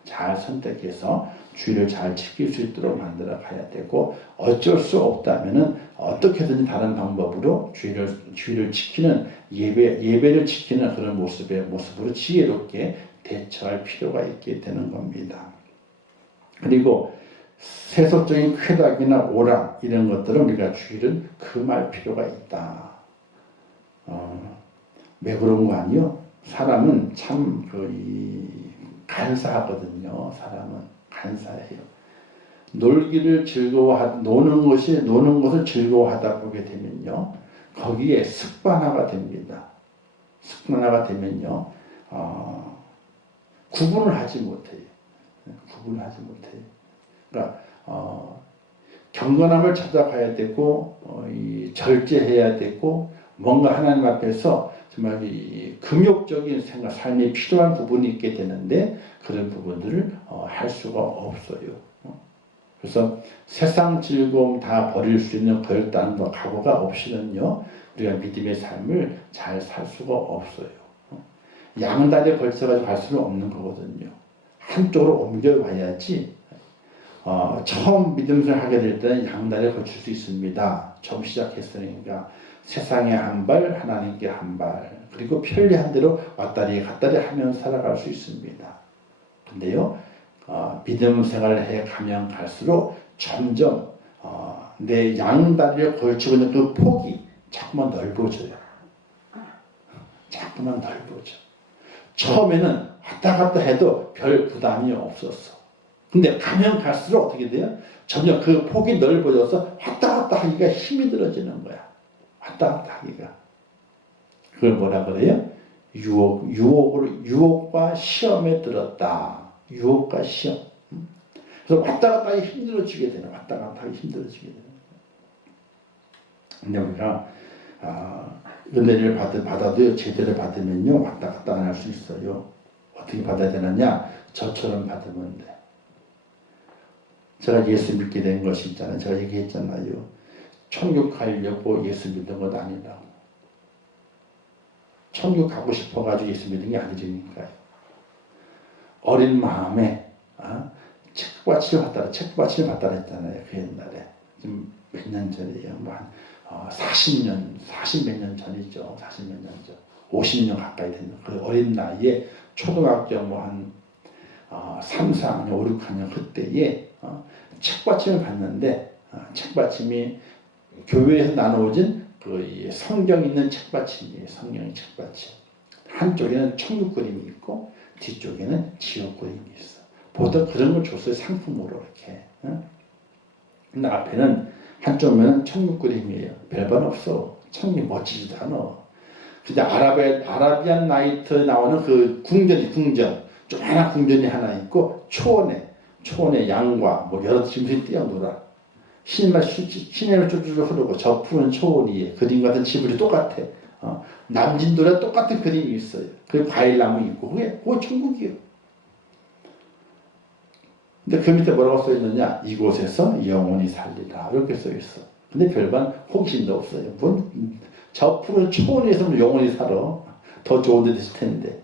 잘 선택해서 주일을 잘 지킬 수 있도록 만들어 가야 되고, 어쩔 수 없다면은 어떻게든지 다른 방법으로 주일을 지키는 예배를 지키는 그런 모습으로 지혜롭게 대처할 필요가 있게 되는 겁니다. 그리고 세속적인 쾌락이나 오락 이런 것들은 우리가 주일은 금할 필요가 있다. 왜 그런 거 아니요? 사람은 참 간사하거든요. 사람은 간사해요. 노는 것을 즐거워하다 보게 되면요, 거기에 습관화가 됩니다. 습관화가 되면요, 구분을 하지 못해요. 그러니까 경건함을 찾아가야 되고, 절제해야 되고, 뭔가 하나님 앞에서 정말 금욕적인 생각, 삶에 필요한 부분이 있게 되는데 그런 부분들을 할 수가 없어요. 그래서 세상 즐거움 다 버릴 수 있는 결단과 각오가 없이는요, 우리가 믿음의 삶을 잘 살 수가 없어요. 양다리에 걸쳐가지고 갈 수는 없는 거거든요. 한쪽으로 옮겨와야지. 처음 믿음을 하게 될 때는 양다리에 걸칠 수 있습니다. 처음 시작했으니까 세상에 한 발, 하나님께 한 발, 그리고 편리한 대로 왔다리 갔다리 하면서 살아갈 수 있습니다. 근데요, 믿음 생활을 해 가면 갈수록 점점 내 양다리에 걸치고 있는 그 폭이 자꾸만 넓어져요. 자꾸만 넓어져. 처음에는 왔다 갔다 해도 별 부담이 없었어. 근데 가면 갈수록 어떻게 돼요? 점점 그 폭이 넓어져서 왔다 갔다 하기가 힘이 들어지는 거야. 왔다 갔다 하기가. 그걸 뭐라 그래요? 유혹과 시험에 들었다. 유혹과 시험. 그래서 왔다 갔다 하기 힘들어지게 되는, 왔다 갔다 하기 힘들어지게 되는. 근데 우리가 은혜를 받아도 제대로 받으면요, 왔다 갔다 안 할 수 있어요. 어떻게 받아야 되느냐? 저처럼 받으면 돼. 제가 예수 믿게 된 것이 있잖아요. 제가 얘기했잖아요. 천국 가려고 예수 믿은 것 아니라고. 천국 가고 싶어가지고 예수 믿은 게 아니니까요. 어린 마음에 책받침을 받다 했잖아요. 그 옛날에. 지금 몇 년 전이에요. 한 40몇 년 전이죠. 40몇 년 전. 50년 가까이 됐는 그 어린 나이에 초등학교 한 3, 4학년, 5, 6학년 그때에 책받침을 받는데, 책받침이 교회에서 나누어진 그 성경 있는 책받침이에요. 성경의 책받침. 한쪽에는 천국 그림이 있고 뒤쪽에는 지옥 그림이 있어. 보통 그런 걸 줬어요. 상품으로 이렇게. 근데 앞에는 한쪽면은 천국 그림이에요. 별반 없어. 천국이 멋지지도 않아. 근데 아라비안 나이트 나오는 그 궁전. 조그마한 궁전이 하나 있고 초원에 양과 뭐 여러 짐승이 뛰어놀아. 시내를 쭈쭈쭈 흐르고 저 푸른 초원 위에 그림 같은 지붕이 똑같아. 남진도에 똑같은 그림이 있어요. 그리고 과일나무 있고 그게 천국이에요. 근데 그 밑에 뭐라고 써있느냐? 이곳에서 영원히 살리라 이렇게 써있어. 근데 별반 호기심도 없어요. 저 푸른 초원에서 영원히 살아. 더 좋은 데 있을 텐데.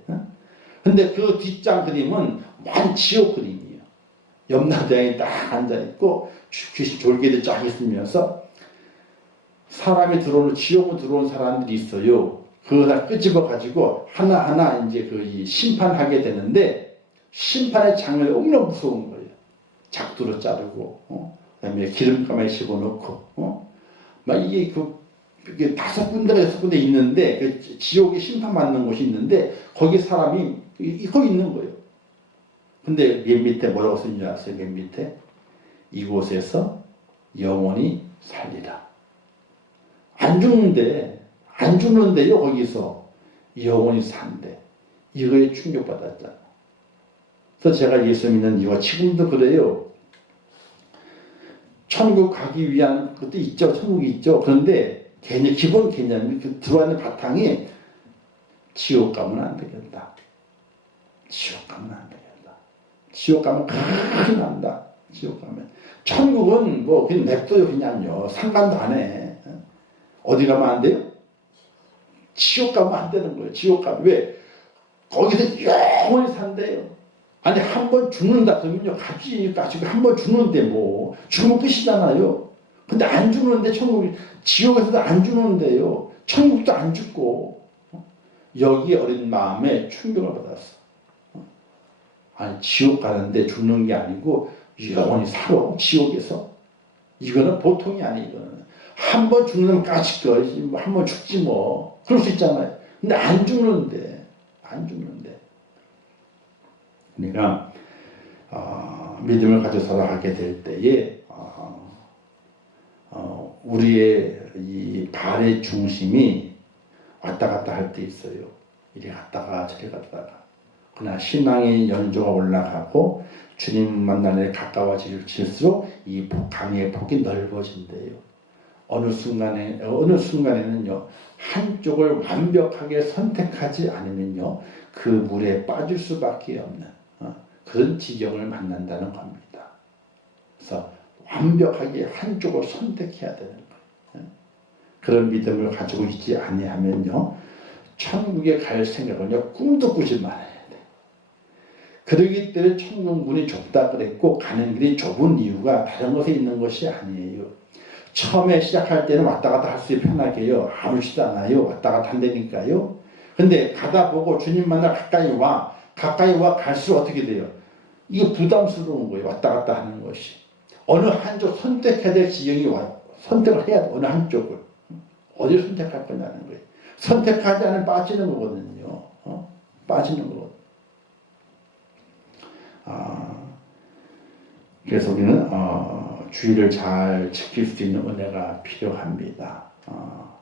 근데 그 뒷장 그림은 완 지옥 그림이에요. 염라대왕이 딱 앉아있고 귀신 졸개들이 쫙 있으면서 지옥으로 들어온 사람들이 있어요. 그거 다 끄집어가지고 하나하나 이제 그 심판하게 되는데, 심판의 장면이 너무나 무서운 거예요. 작두로 자르고, 그다음에 기름가마에 집어넣고, 막 이게 5군데가 6군데 있는데, 그 지옥에 심판받는 곳이 있는데, 거기 사람이 거기 있는 거예요. 근데 맨 밑에 뭐라고 쓰는지 아세요? 맨 밑에 이곳에서 영원히 살리라. 안 죽는데요. 거기서 영원히 산대. 이거에 충격받았잖아. 그래서 제가 예수 믿는 이유가 지금도 그래요. 천국 가기 위한 것도 있죠. 천국이 있죠. 그런데 기본 개념이 들어가는 바탕이 지옥 가면 안 되겠다. 지옥 가면 안 되겠다. 지옥 가면 큰일 난다. 지옥 가면. 천국은 뭐 그냥 냅둬요. 그냥요. 상관도 안 해. 어디 가면 안 돼요? 지옥 가면 안 되는 거예요. 지옥 가면. 왜? 거기서 영원히 산대요. 아니 한 번 죽는다 그러면요. 가지니까 지금 한 번 죽는데 뭐 죽으면 끝이잖아요. 근데 안 죽는데 천국이 지옥에서도 안 죽는데요. 천국도 안 죽고 여기 어린 마음에 충격을 받았어. 아니 지옥 가는데 죽는 게 아니고 영원히 살아 지옥에서. 이거는 보통이 아니에요. 이거는 한 번 죽는 까짓 거, 한 번 죽지 뭐 그럴 수 있잖아요. 근데 안 죽는데. 그러니까 믿음을 가지고 살아가게 될 때에 우리의 이 발의 중심이 왔다 갔다 할 때 있어요. 이리 갔다가 저리 갔다가. 그러나 신앙의 연조가 올라가고 주님 만나는 데 가까워질수록 이 강의 폭이 넓어진대요. 어느 순간에는요 한쪽을 완벽하게 선택하지 않으면요 그 물에 빠질 수밖에 없는 그런 지경을 만난다는 겁니다. 그래서 완벽하게 한쪽을 선택해야 되는 거예요. 그런 믿음을 가지고 있지 아니하면요 천국에 갈 생각은요 꿈도 꾸지 말아야 돼. 그러기 때문에 천국 문이 좁다 그랬고 가는 길이 좁은 이유가 다른 것에 있는 것이 아니에요. 처음에 시작할 때는 왔다 갔다 할 수 있게 편하게요. 아무렇지도 않아요. 왔다 갔다 한다니까요. 근데 가다 보고 주님 만나 가까이 와 갈수록 어떻게 돼요? 이게 부담스러운 거예요. 왔다 갔다 하는 것이. 어느 한쪽 선택해야 될 지경이 와요. 선택을 해야 돼. 어느 한쪽을. 어디를 선택할 거냐는 거예요. 선택하지 않으면 빠지는 거거든요. 빠지는 거거든요. 그래서 우리는 주의를 잘 지킬 수 있는 은혜가 필요합니다.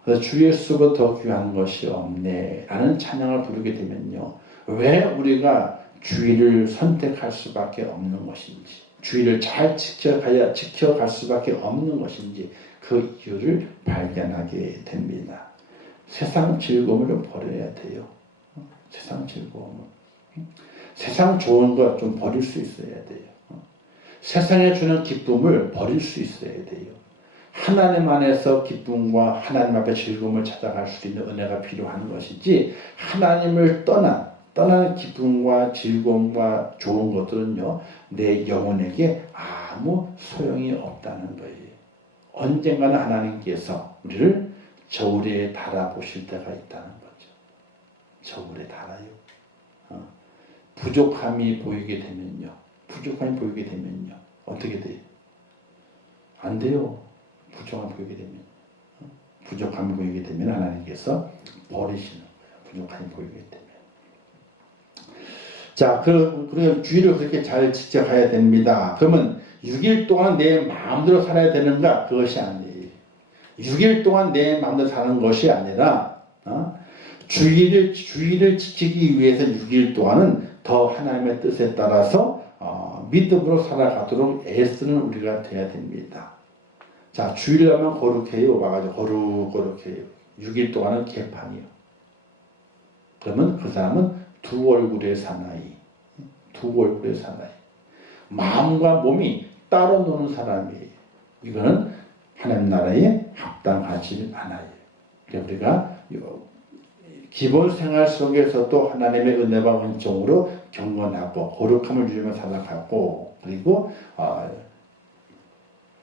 그래서 주 예수보다 더 귀한 것이 없네 라는 찬양을 부르게 되면요. 왜 우리가 주의를 선택할 수밖에 없는 것인지, 주의를 잘 지켜갈 수밖에 없는 것인지 그 이유를 발견하게 됩니다. 세상 즐거움을 버려야 돼요. 세상 즐거움을. 세상 좋은 것 좀 버릴 수 있어야 돼요. 세상에 주는 기쁨을 버릴 수 있어야 돼요. 하나님 안에서 기쁨과 하나님 앞에 즐거움을 찾아갈 수 있는 은혜가 필요한 것이지 하나님을 떠나는 기쁨과 즐거움과 좋은 것들은요 내 영혼에게 아무 소용이 없다는 거예요. 언젠가는 하나님께서 우리를 저울에 달아보실 때가 있다는 거죠. 저울에 달아요. 부족함이 보이게 되면요 어떻게 돼요? 안 돼요. 부족함이 보이게 되면 하나님께서 버리시는 거예요. 부족함이 보이게 되면. 자, 그러면 주의를 그렇게 잘 지켜가야 됩니다. 그러면 6일 동안 내 마음대로 살아야 되는가? 그것이 아니에요. 6일 동안 내 마음대로 사는 것이 아니라 주의를 지키기 위해서 6일 동안은 더 하나님의 뜻에 따라서 믿음으로 살아가도록 애쓰는 우리가 돼야 됩니다. 자, 주일을 하면 거룩해요. 와가지고 거룩해요. 6일 동안은 개판이요. 그러면 그 사람은 두 얼굴의 사나이. 마음과 몸이 따로 노는 사람이에요. 이거는 하나님 나라에 합당하지 않아요. 우리가 기본 생활 속에서도 하나님의 은혜와 은총으로 경건하고 거룩함을 누리며 살아가고 그리고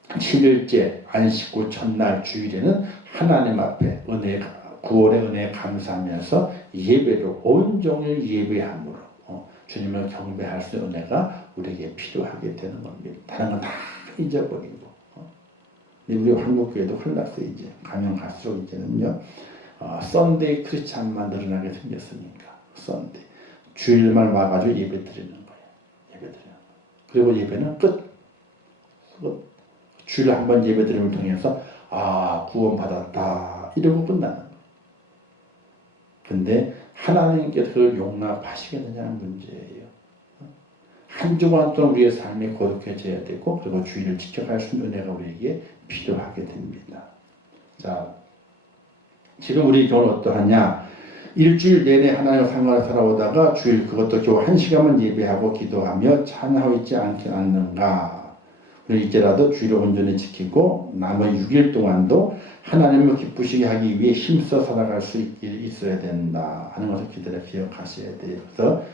7일째 안식구 첫날 주일에는 하나님 앞에 구원의 은혜에 감사하면서 예배로 온종일 예배함으로 주님을 경배할 수 있는 은혜가 우리에게 필요하게 되는 겁니다. 다른 건 다 잊어버리고 우리 한국교회도 흘렀어요. 이제 가면 갈수록 이제는요. 썬데이 크리스찬만 늘어나게 생겼으니까 썬데이 주일만 와가지고 예배 드리는 거예요. 예배 드리는 거예요. 그리고 예배는 끝. 주일에 한 번 예배 드림을 통해서 구원 받았다 이러고 끝나는 거예요. 근데 하나님께서 그걸 용납하시겠느냐는 문제예요. 한 주간 동안 우리의 삶이 거룩해져야 되고 그리고 주일을 지켜갈 수 있는 은혜가 우리에게 필요하게 됩니다. 자, 지금 우리 교회는 어떠하냐? 일주일 내내 하나님과 상관을 살아오다가 주일 그것도 겨우 1시간만 예배하고 기도하며 찬양하고 있지 않는가? 이제라도 주일을 온전히 지키고 남은 6일 동안도 하나님을 기쁘시게 하기 위해 힘써 살아갈 수 있어야 된다 하는 것을 기억하셔야 돼요. 그래서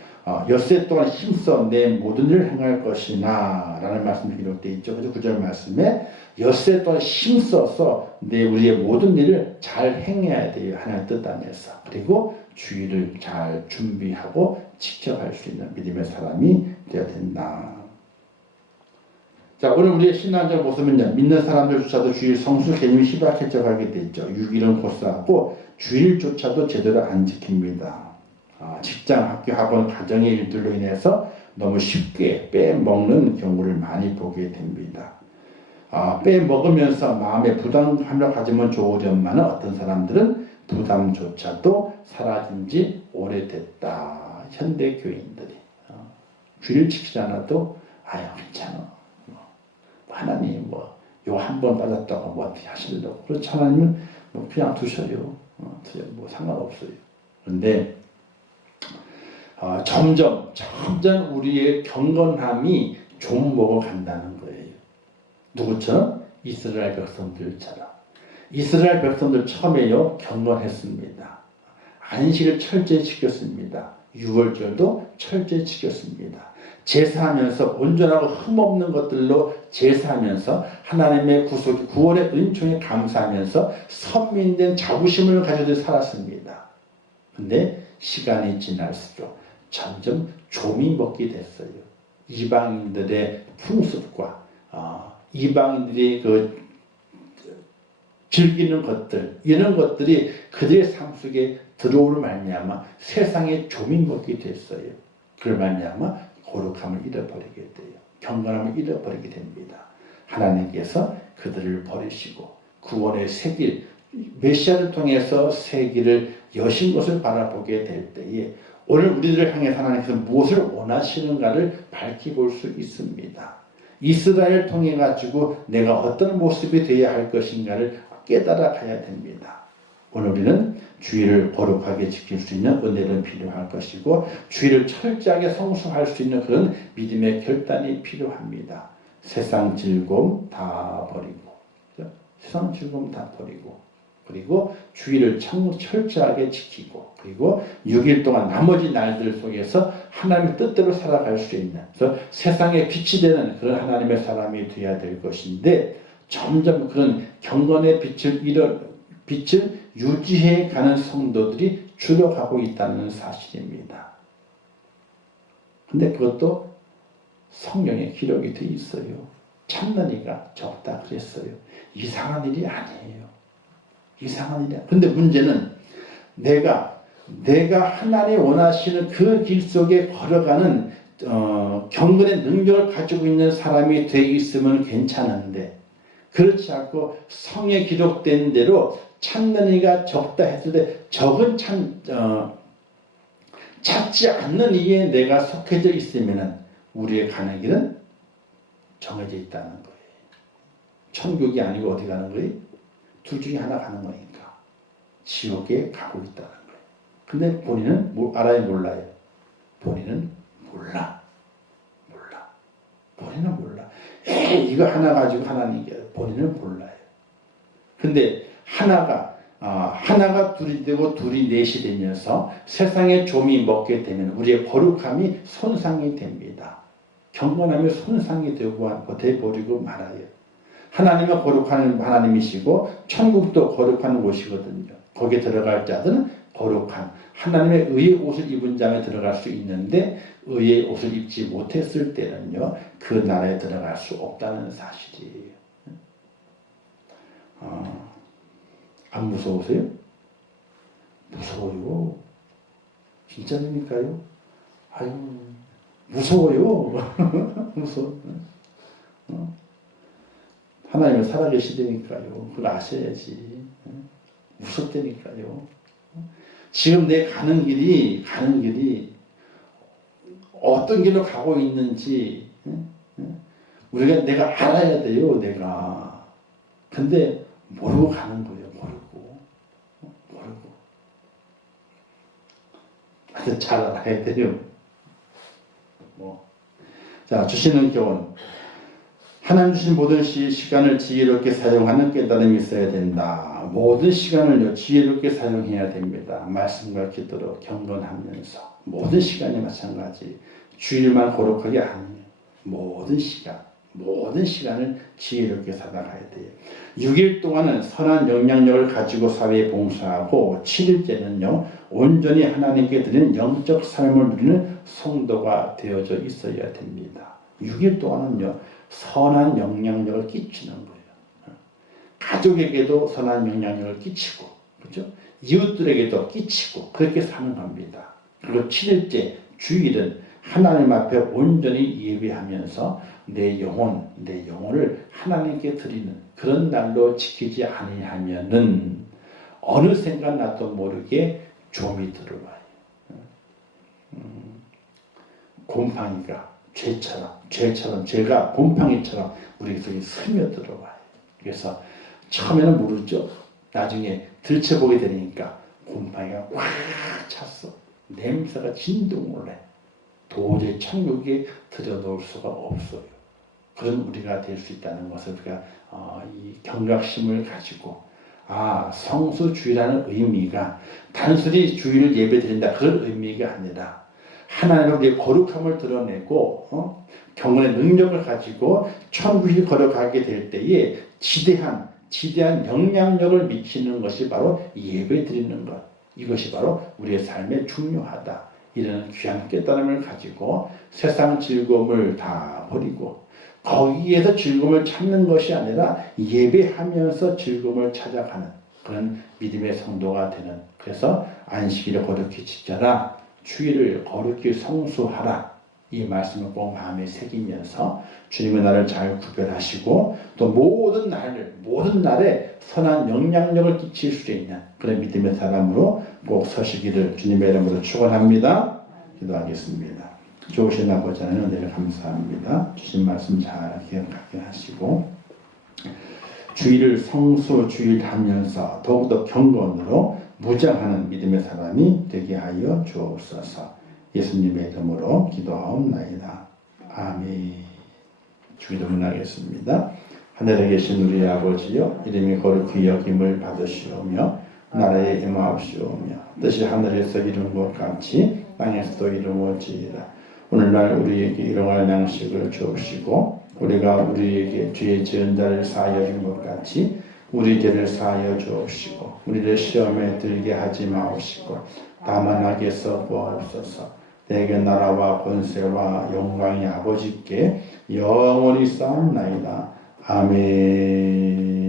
엿새 동안 힘써 내 모든 일을 행할 것이나 라는 말씀이 기록되어 있죠. 그래서 9절 말씀에 엿새 동안 힘써서 우리의 모든 일을 잘 행해야 돼요. 하나님의 뜻 안에서. 그리고 주일을 잘 준비하고 지켜갈 수 있는 믿음의 사람이 되어야 된다. 자, 오늘 우리의 신앙적 모습은요, 믿는 사람들조차도 주일 성수 개념이 희박해져 가게 되죠. 6일은 고사하고 주일조차도 제대로 안 지킵니다. 직장, 학교, 학원, 가정의 일들로 인해서 너무 쉽게 빼먹는 경우를 많이 보게 됩니다. 빼먹으면서 마음에 부담감을 가지면 좋으련만 어떤 사람들은 부담조차도 사라진 지 오래됐다. 현대 교인들이. 주일 지키지 않아도 괜찮아. 하나님 요 한 번 빠졌다고 어떻게 하시려고. 그렇지 하나님은 그냥 두셔요. 상관없어요. 그런데 점점 우리의 경건함이 좀 먹어간다는 거예요. 누구처럼? 이스라엘 백성들처럼. 이스라엘 백성들 처음에요 경건했습니다. 안식을 철저히 지켰습니다. 유월절도 철저히 지켰습니다. 제사하면서 온전하고 흠없는 것들로 제사하면서 하나님의 구원의 은총에 감사하면서 선민된 자부심을 가지고 살았습니다. 근데 시간이 지날수록 점점 좀이 먹게 됐어요. 이방인들의 풍습과 이방인들이 즐기는 것들 이런 것들이 그들의 삶 속에 들어오는 말미암아 세상에 좀이 먹게 됐어요. 그럴 말미암아 거룩함을 잃어버리게 돼요. 경건함을 잃어버리게 됩니다. 하나님께서 그들을 버리시고 구원의 새 길, 메시아를 통해서 새 길을 여신 것을 바라보게 될 때에 오늘 우리들을 향해 하나님께서 무엇을 원하시는가를 밝히 볼 수 있습니다. 이스라엘을 통해 가지고 내가 어떤 모습이 되어야 할 것인가를 깨달아 가야 됩니다. 오늘 우리는 주일을 거룩하게 지킬 수 있는 은혜는 필요할 것이고 주일을 철저하게 성수할 수 있는 그런 믿음의 결단이 필요합니다. 세상 즐거움 다 버리고 세상 즐거움 다 버리고 그리고 주일을 철저하게 지키고 그리고 6일 동안 나머지 날들 속에서 하나님의 뜻대로 살아갈 수 있는 그래서 세상에 빛이 되는 그런 하나님의 사람이 되어야 될 것인데 점점 그런 경건의 빛을 유지해 가는 성도들이 줄어가고 있다는 사실입니다. 근데 그것도 성경에 기록이 되어 있어요. 참는 이가 적다 그랬어요. 이상한 일이 아니에요. 이상한 일이야. 근데 문제는 내가 하나님 원하시는 그 길 속에 걸어가는 경건의 능력을 가지고 있는 사람이 되어 있으면 괜찮은데 그렇지 않고 성에 기록된 대로 찾는 이가 적다 했을 때 적은 찾지 않는 이에 내가 속해져 있으면 우리의 가는 길은 정해져 있다는 거예요. 천국이 아니고 어디 가는 거예요? 둘 중에 하나 가는 거니까 지옥에 가고 있다는 거예요. 근데 본인은 알아요 몰라요? 본인은 몰라. 본인은 몰라. 이거 하나 가지고 하나님께 본인은 몰라요. 근데 하나가 둘이 되고 둘이 넷이 되면서 세상의 좀이 먹게 되면 우리의 거룩함이 손상이 됩니다. 경건함이 손상이 되어버리고 말아요. 하나님은 거룩한 하나님이시고 천국도 거룩한 곳이거든요. 거기에 들어갈 자들은 거룩한 하나님의 의의 옷을 입은 자에 들어갈 수 있는데 의의 옷을 입지 못했을 때는요 그 나라에 들어갈 수 없다는 사실이에요. 안 무서우세요? 무서워요. 진짜입니까요? 아유, 무서워요. 무서워. 하나님은 살아계시다니까요. 그걸 아셔야지. 무섭다니까요. 지금 내 가는 길이 어떤 길로 가고 있는지 내가 알아야 돼요. 내가. 근데 모르고 가는 거예요. 모르고. 아주 잘 알아야 돼요. 자, 주시는 교훈. 하나님 주신 모든 시간을 지혜롭게 사용하는 깨달음이 있어야 된다. 모든 시간을 지혜롭게 사용해야 됩니다. 말씀과 기도로 경건하면서 모든 시간이 마찬가지. 주일만 거룩하게 아니에요. 모든 시간을 지혜롭게 살아가야 돼요. 6일 동안은 선한 영향력을 가지고 사회에 봉사하고 7일째는요. 온전히 하나님께 드리는 영적 삶을 누리는 성도가 되어져 있어야 됩니다. 6일 동안은요. 선한 영향력을 끼치는 거예요. 가족에게도 선한 영향력을 끼치고, 그렇죠? 이웃들에게도 끼치고 그렇게 사는 겁니다. 그리고 7일째 주일은 하나님 앞에 온전히 예배하면서 내 영혼을 하나님께 드리는 그런 날로 지키지 아니하면은 어느샌가 나도 모르게 좀이 들어와요. 곰팡이가 죄처럼 죄가 곰팡이처럼 우리 속에 스며들어와요. 그래서 처음에는 모르죠. 나중에 들춰보게 되니까 곰팡이가 꽉 찼어. 냄새가 진동을 해. 도저히 천국에 들여놓을 수가 없어요. 그런 우리가 될 수 있다는 것을 우리가 이 경각심을 가지고 성수주의라는 의미가 단순히 주의를 예배드린다 그런 의미가 아니라 하나님의 거룩함을 드러내고 경건의 능력을 가지고 천국이 걸어가게 될 때에 지대한 영향력을 미치는 것이 바로 예배드리는 것. 이것이 바로 우리의 삶에 중요하다. 이런 귀한 깨달음을 가지고 세상 즐거움을 다 버리고 거기에서 즐거움을 찾는 것이 아니라 예배하면서 즐거움을 찾아가는 그런 믿음의 성도가 되는, 그래서 안식일을 거룩히 지켜라, 주일을 거룩히 성수하라, 이 말씀을 꼭 마음에 새기면서 주님의 날을 잘 구별하시고 또 모든 날에 선한 영향력을 끼칠 수 있는 그런 믿음의 사람으로 꼭 서시기를 주님의 이름으로 축원합니다. 기도하겠습니다. 좋으신 아버지 하나님 은혜를 감사합니다. 주신 말씀 잘 기억하게 하시고 주일을 성수주일하면서 더욱더 경건으로 무장하는 믿음의 사람이 되게 하여 주옵소서. 예수님의 이름으로 기도하옵나이다. 아멘. 주기도문 하겠습니다. 하늘에 계신 우리 아버지여, 이름이 거룩히 여김을 받으시오며 나라에 임하옵시오며 뜻이 하늘에서 이룬 것 같이 땅에서도 이루어지이다. 오늘날 우리에게 일용할 양식을 주옵시고 우리가 우리에게 죄 지은 자를 사하여 준 것 같이 우리 죄를 사하여 주옵시고 우리를 시험에 들게 하지 마옵시고 다만 악에서 구하옵소서. 내게 나라와 권세와 영광이 아버지께 영원히 쌓옵나이다. 아멘.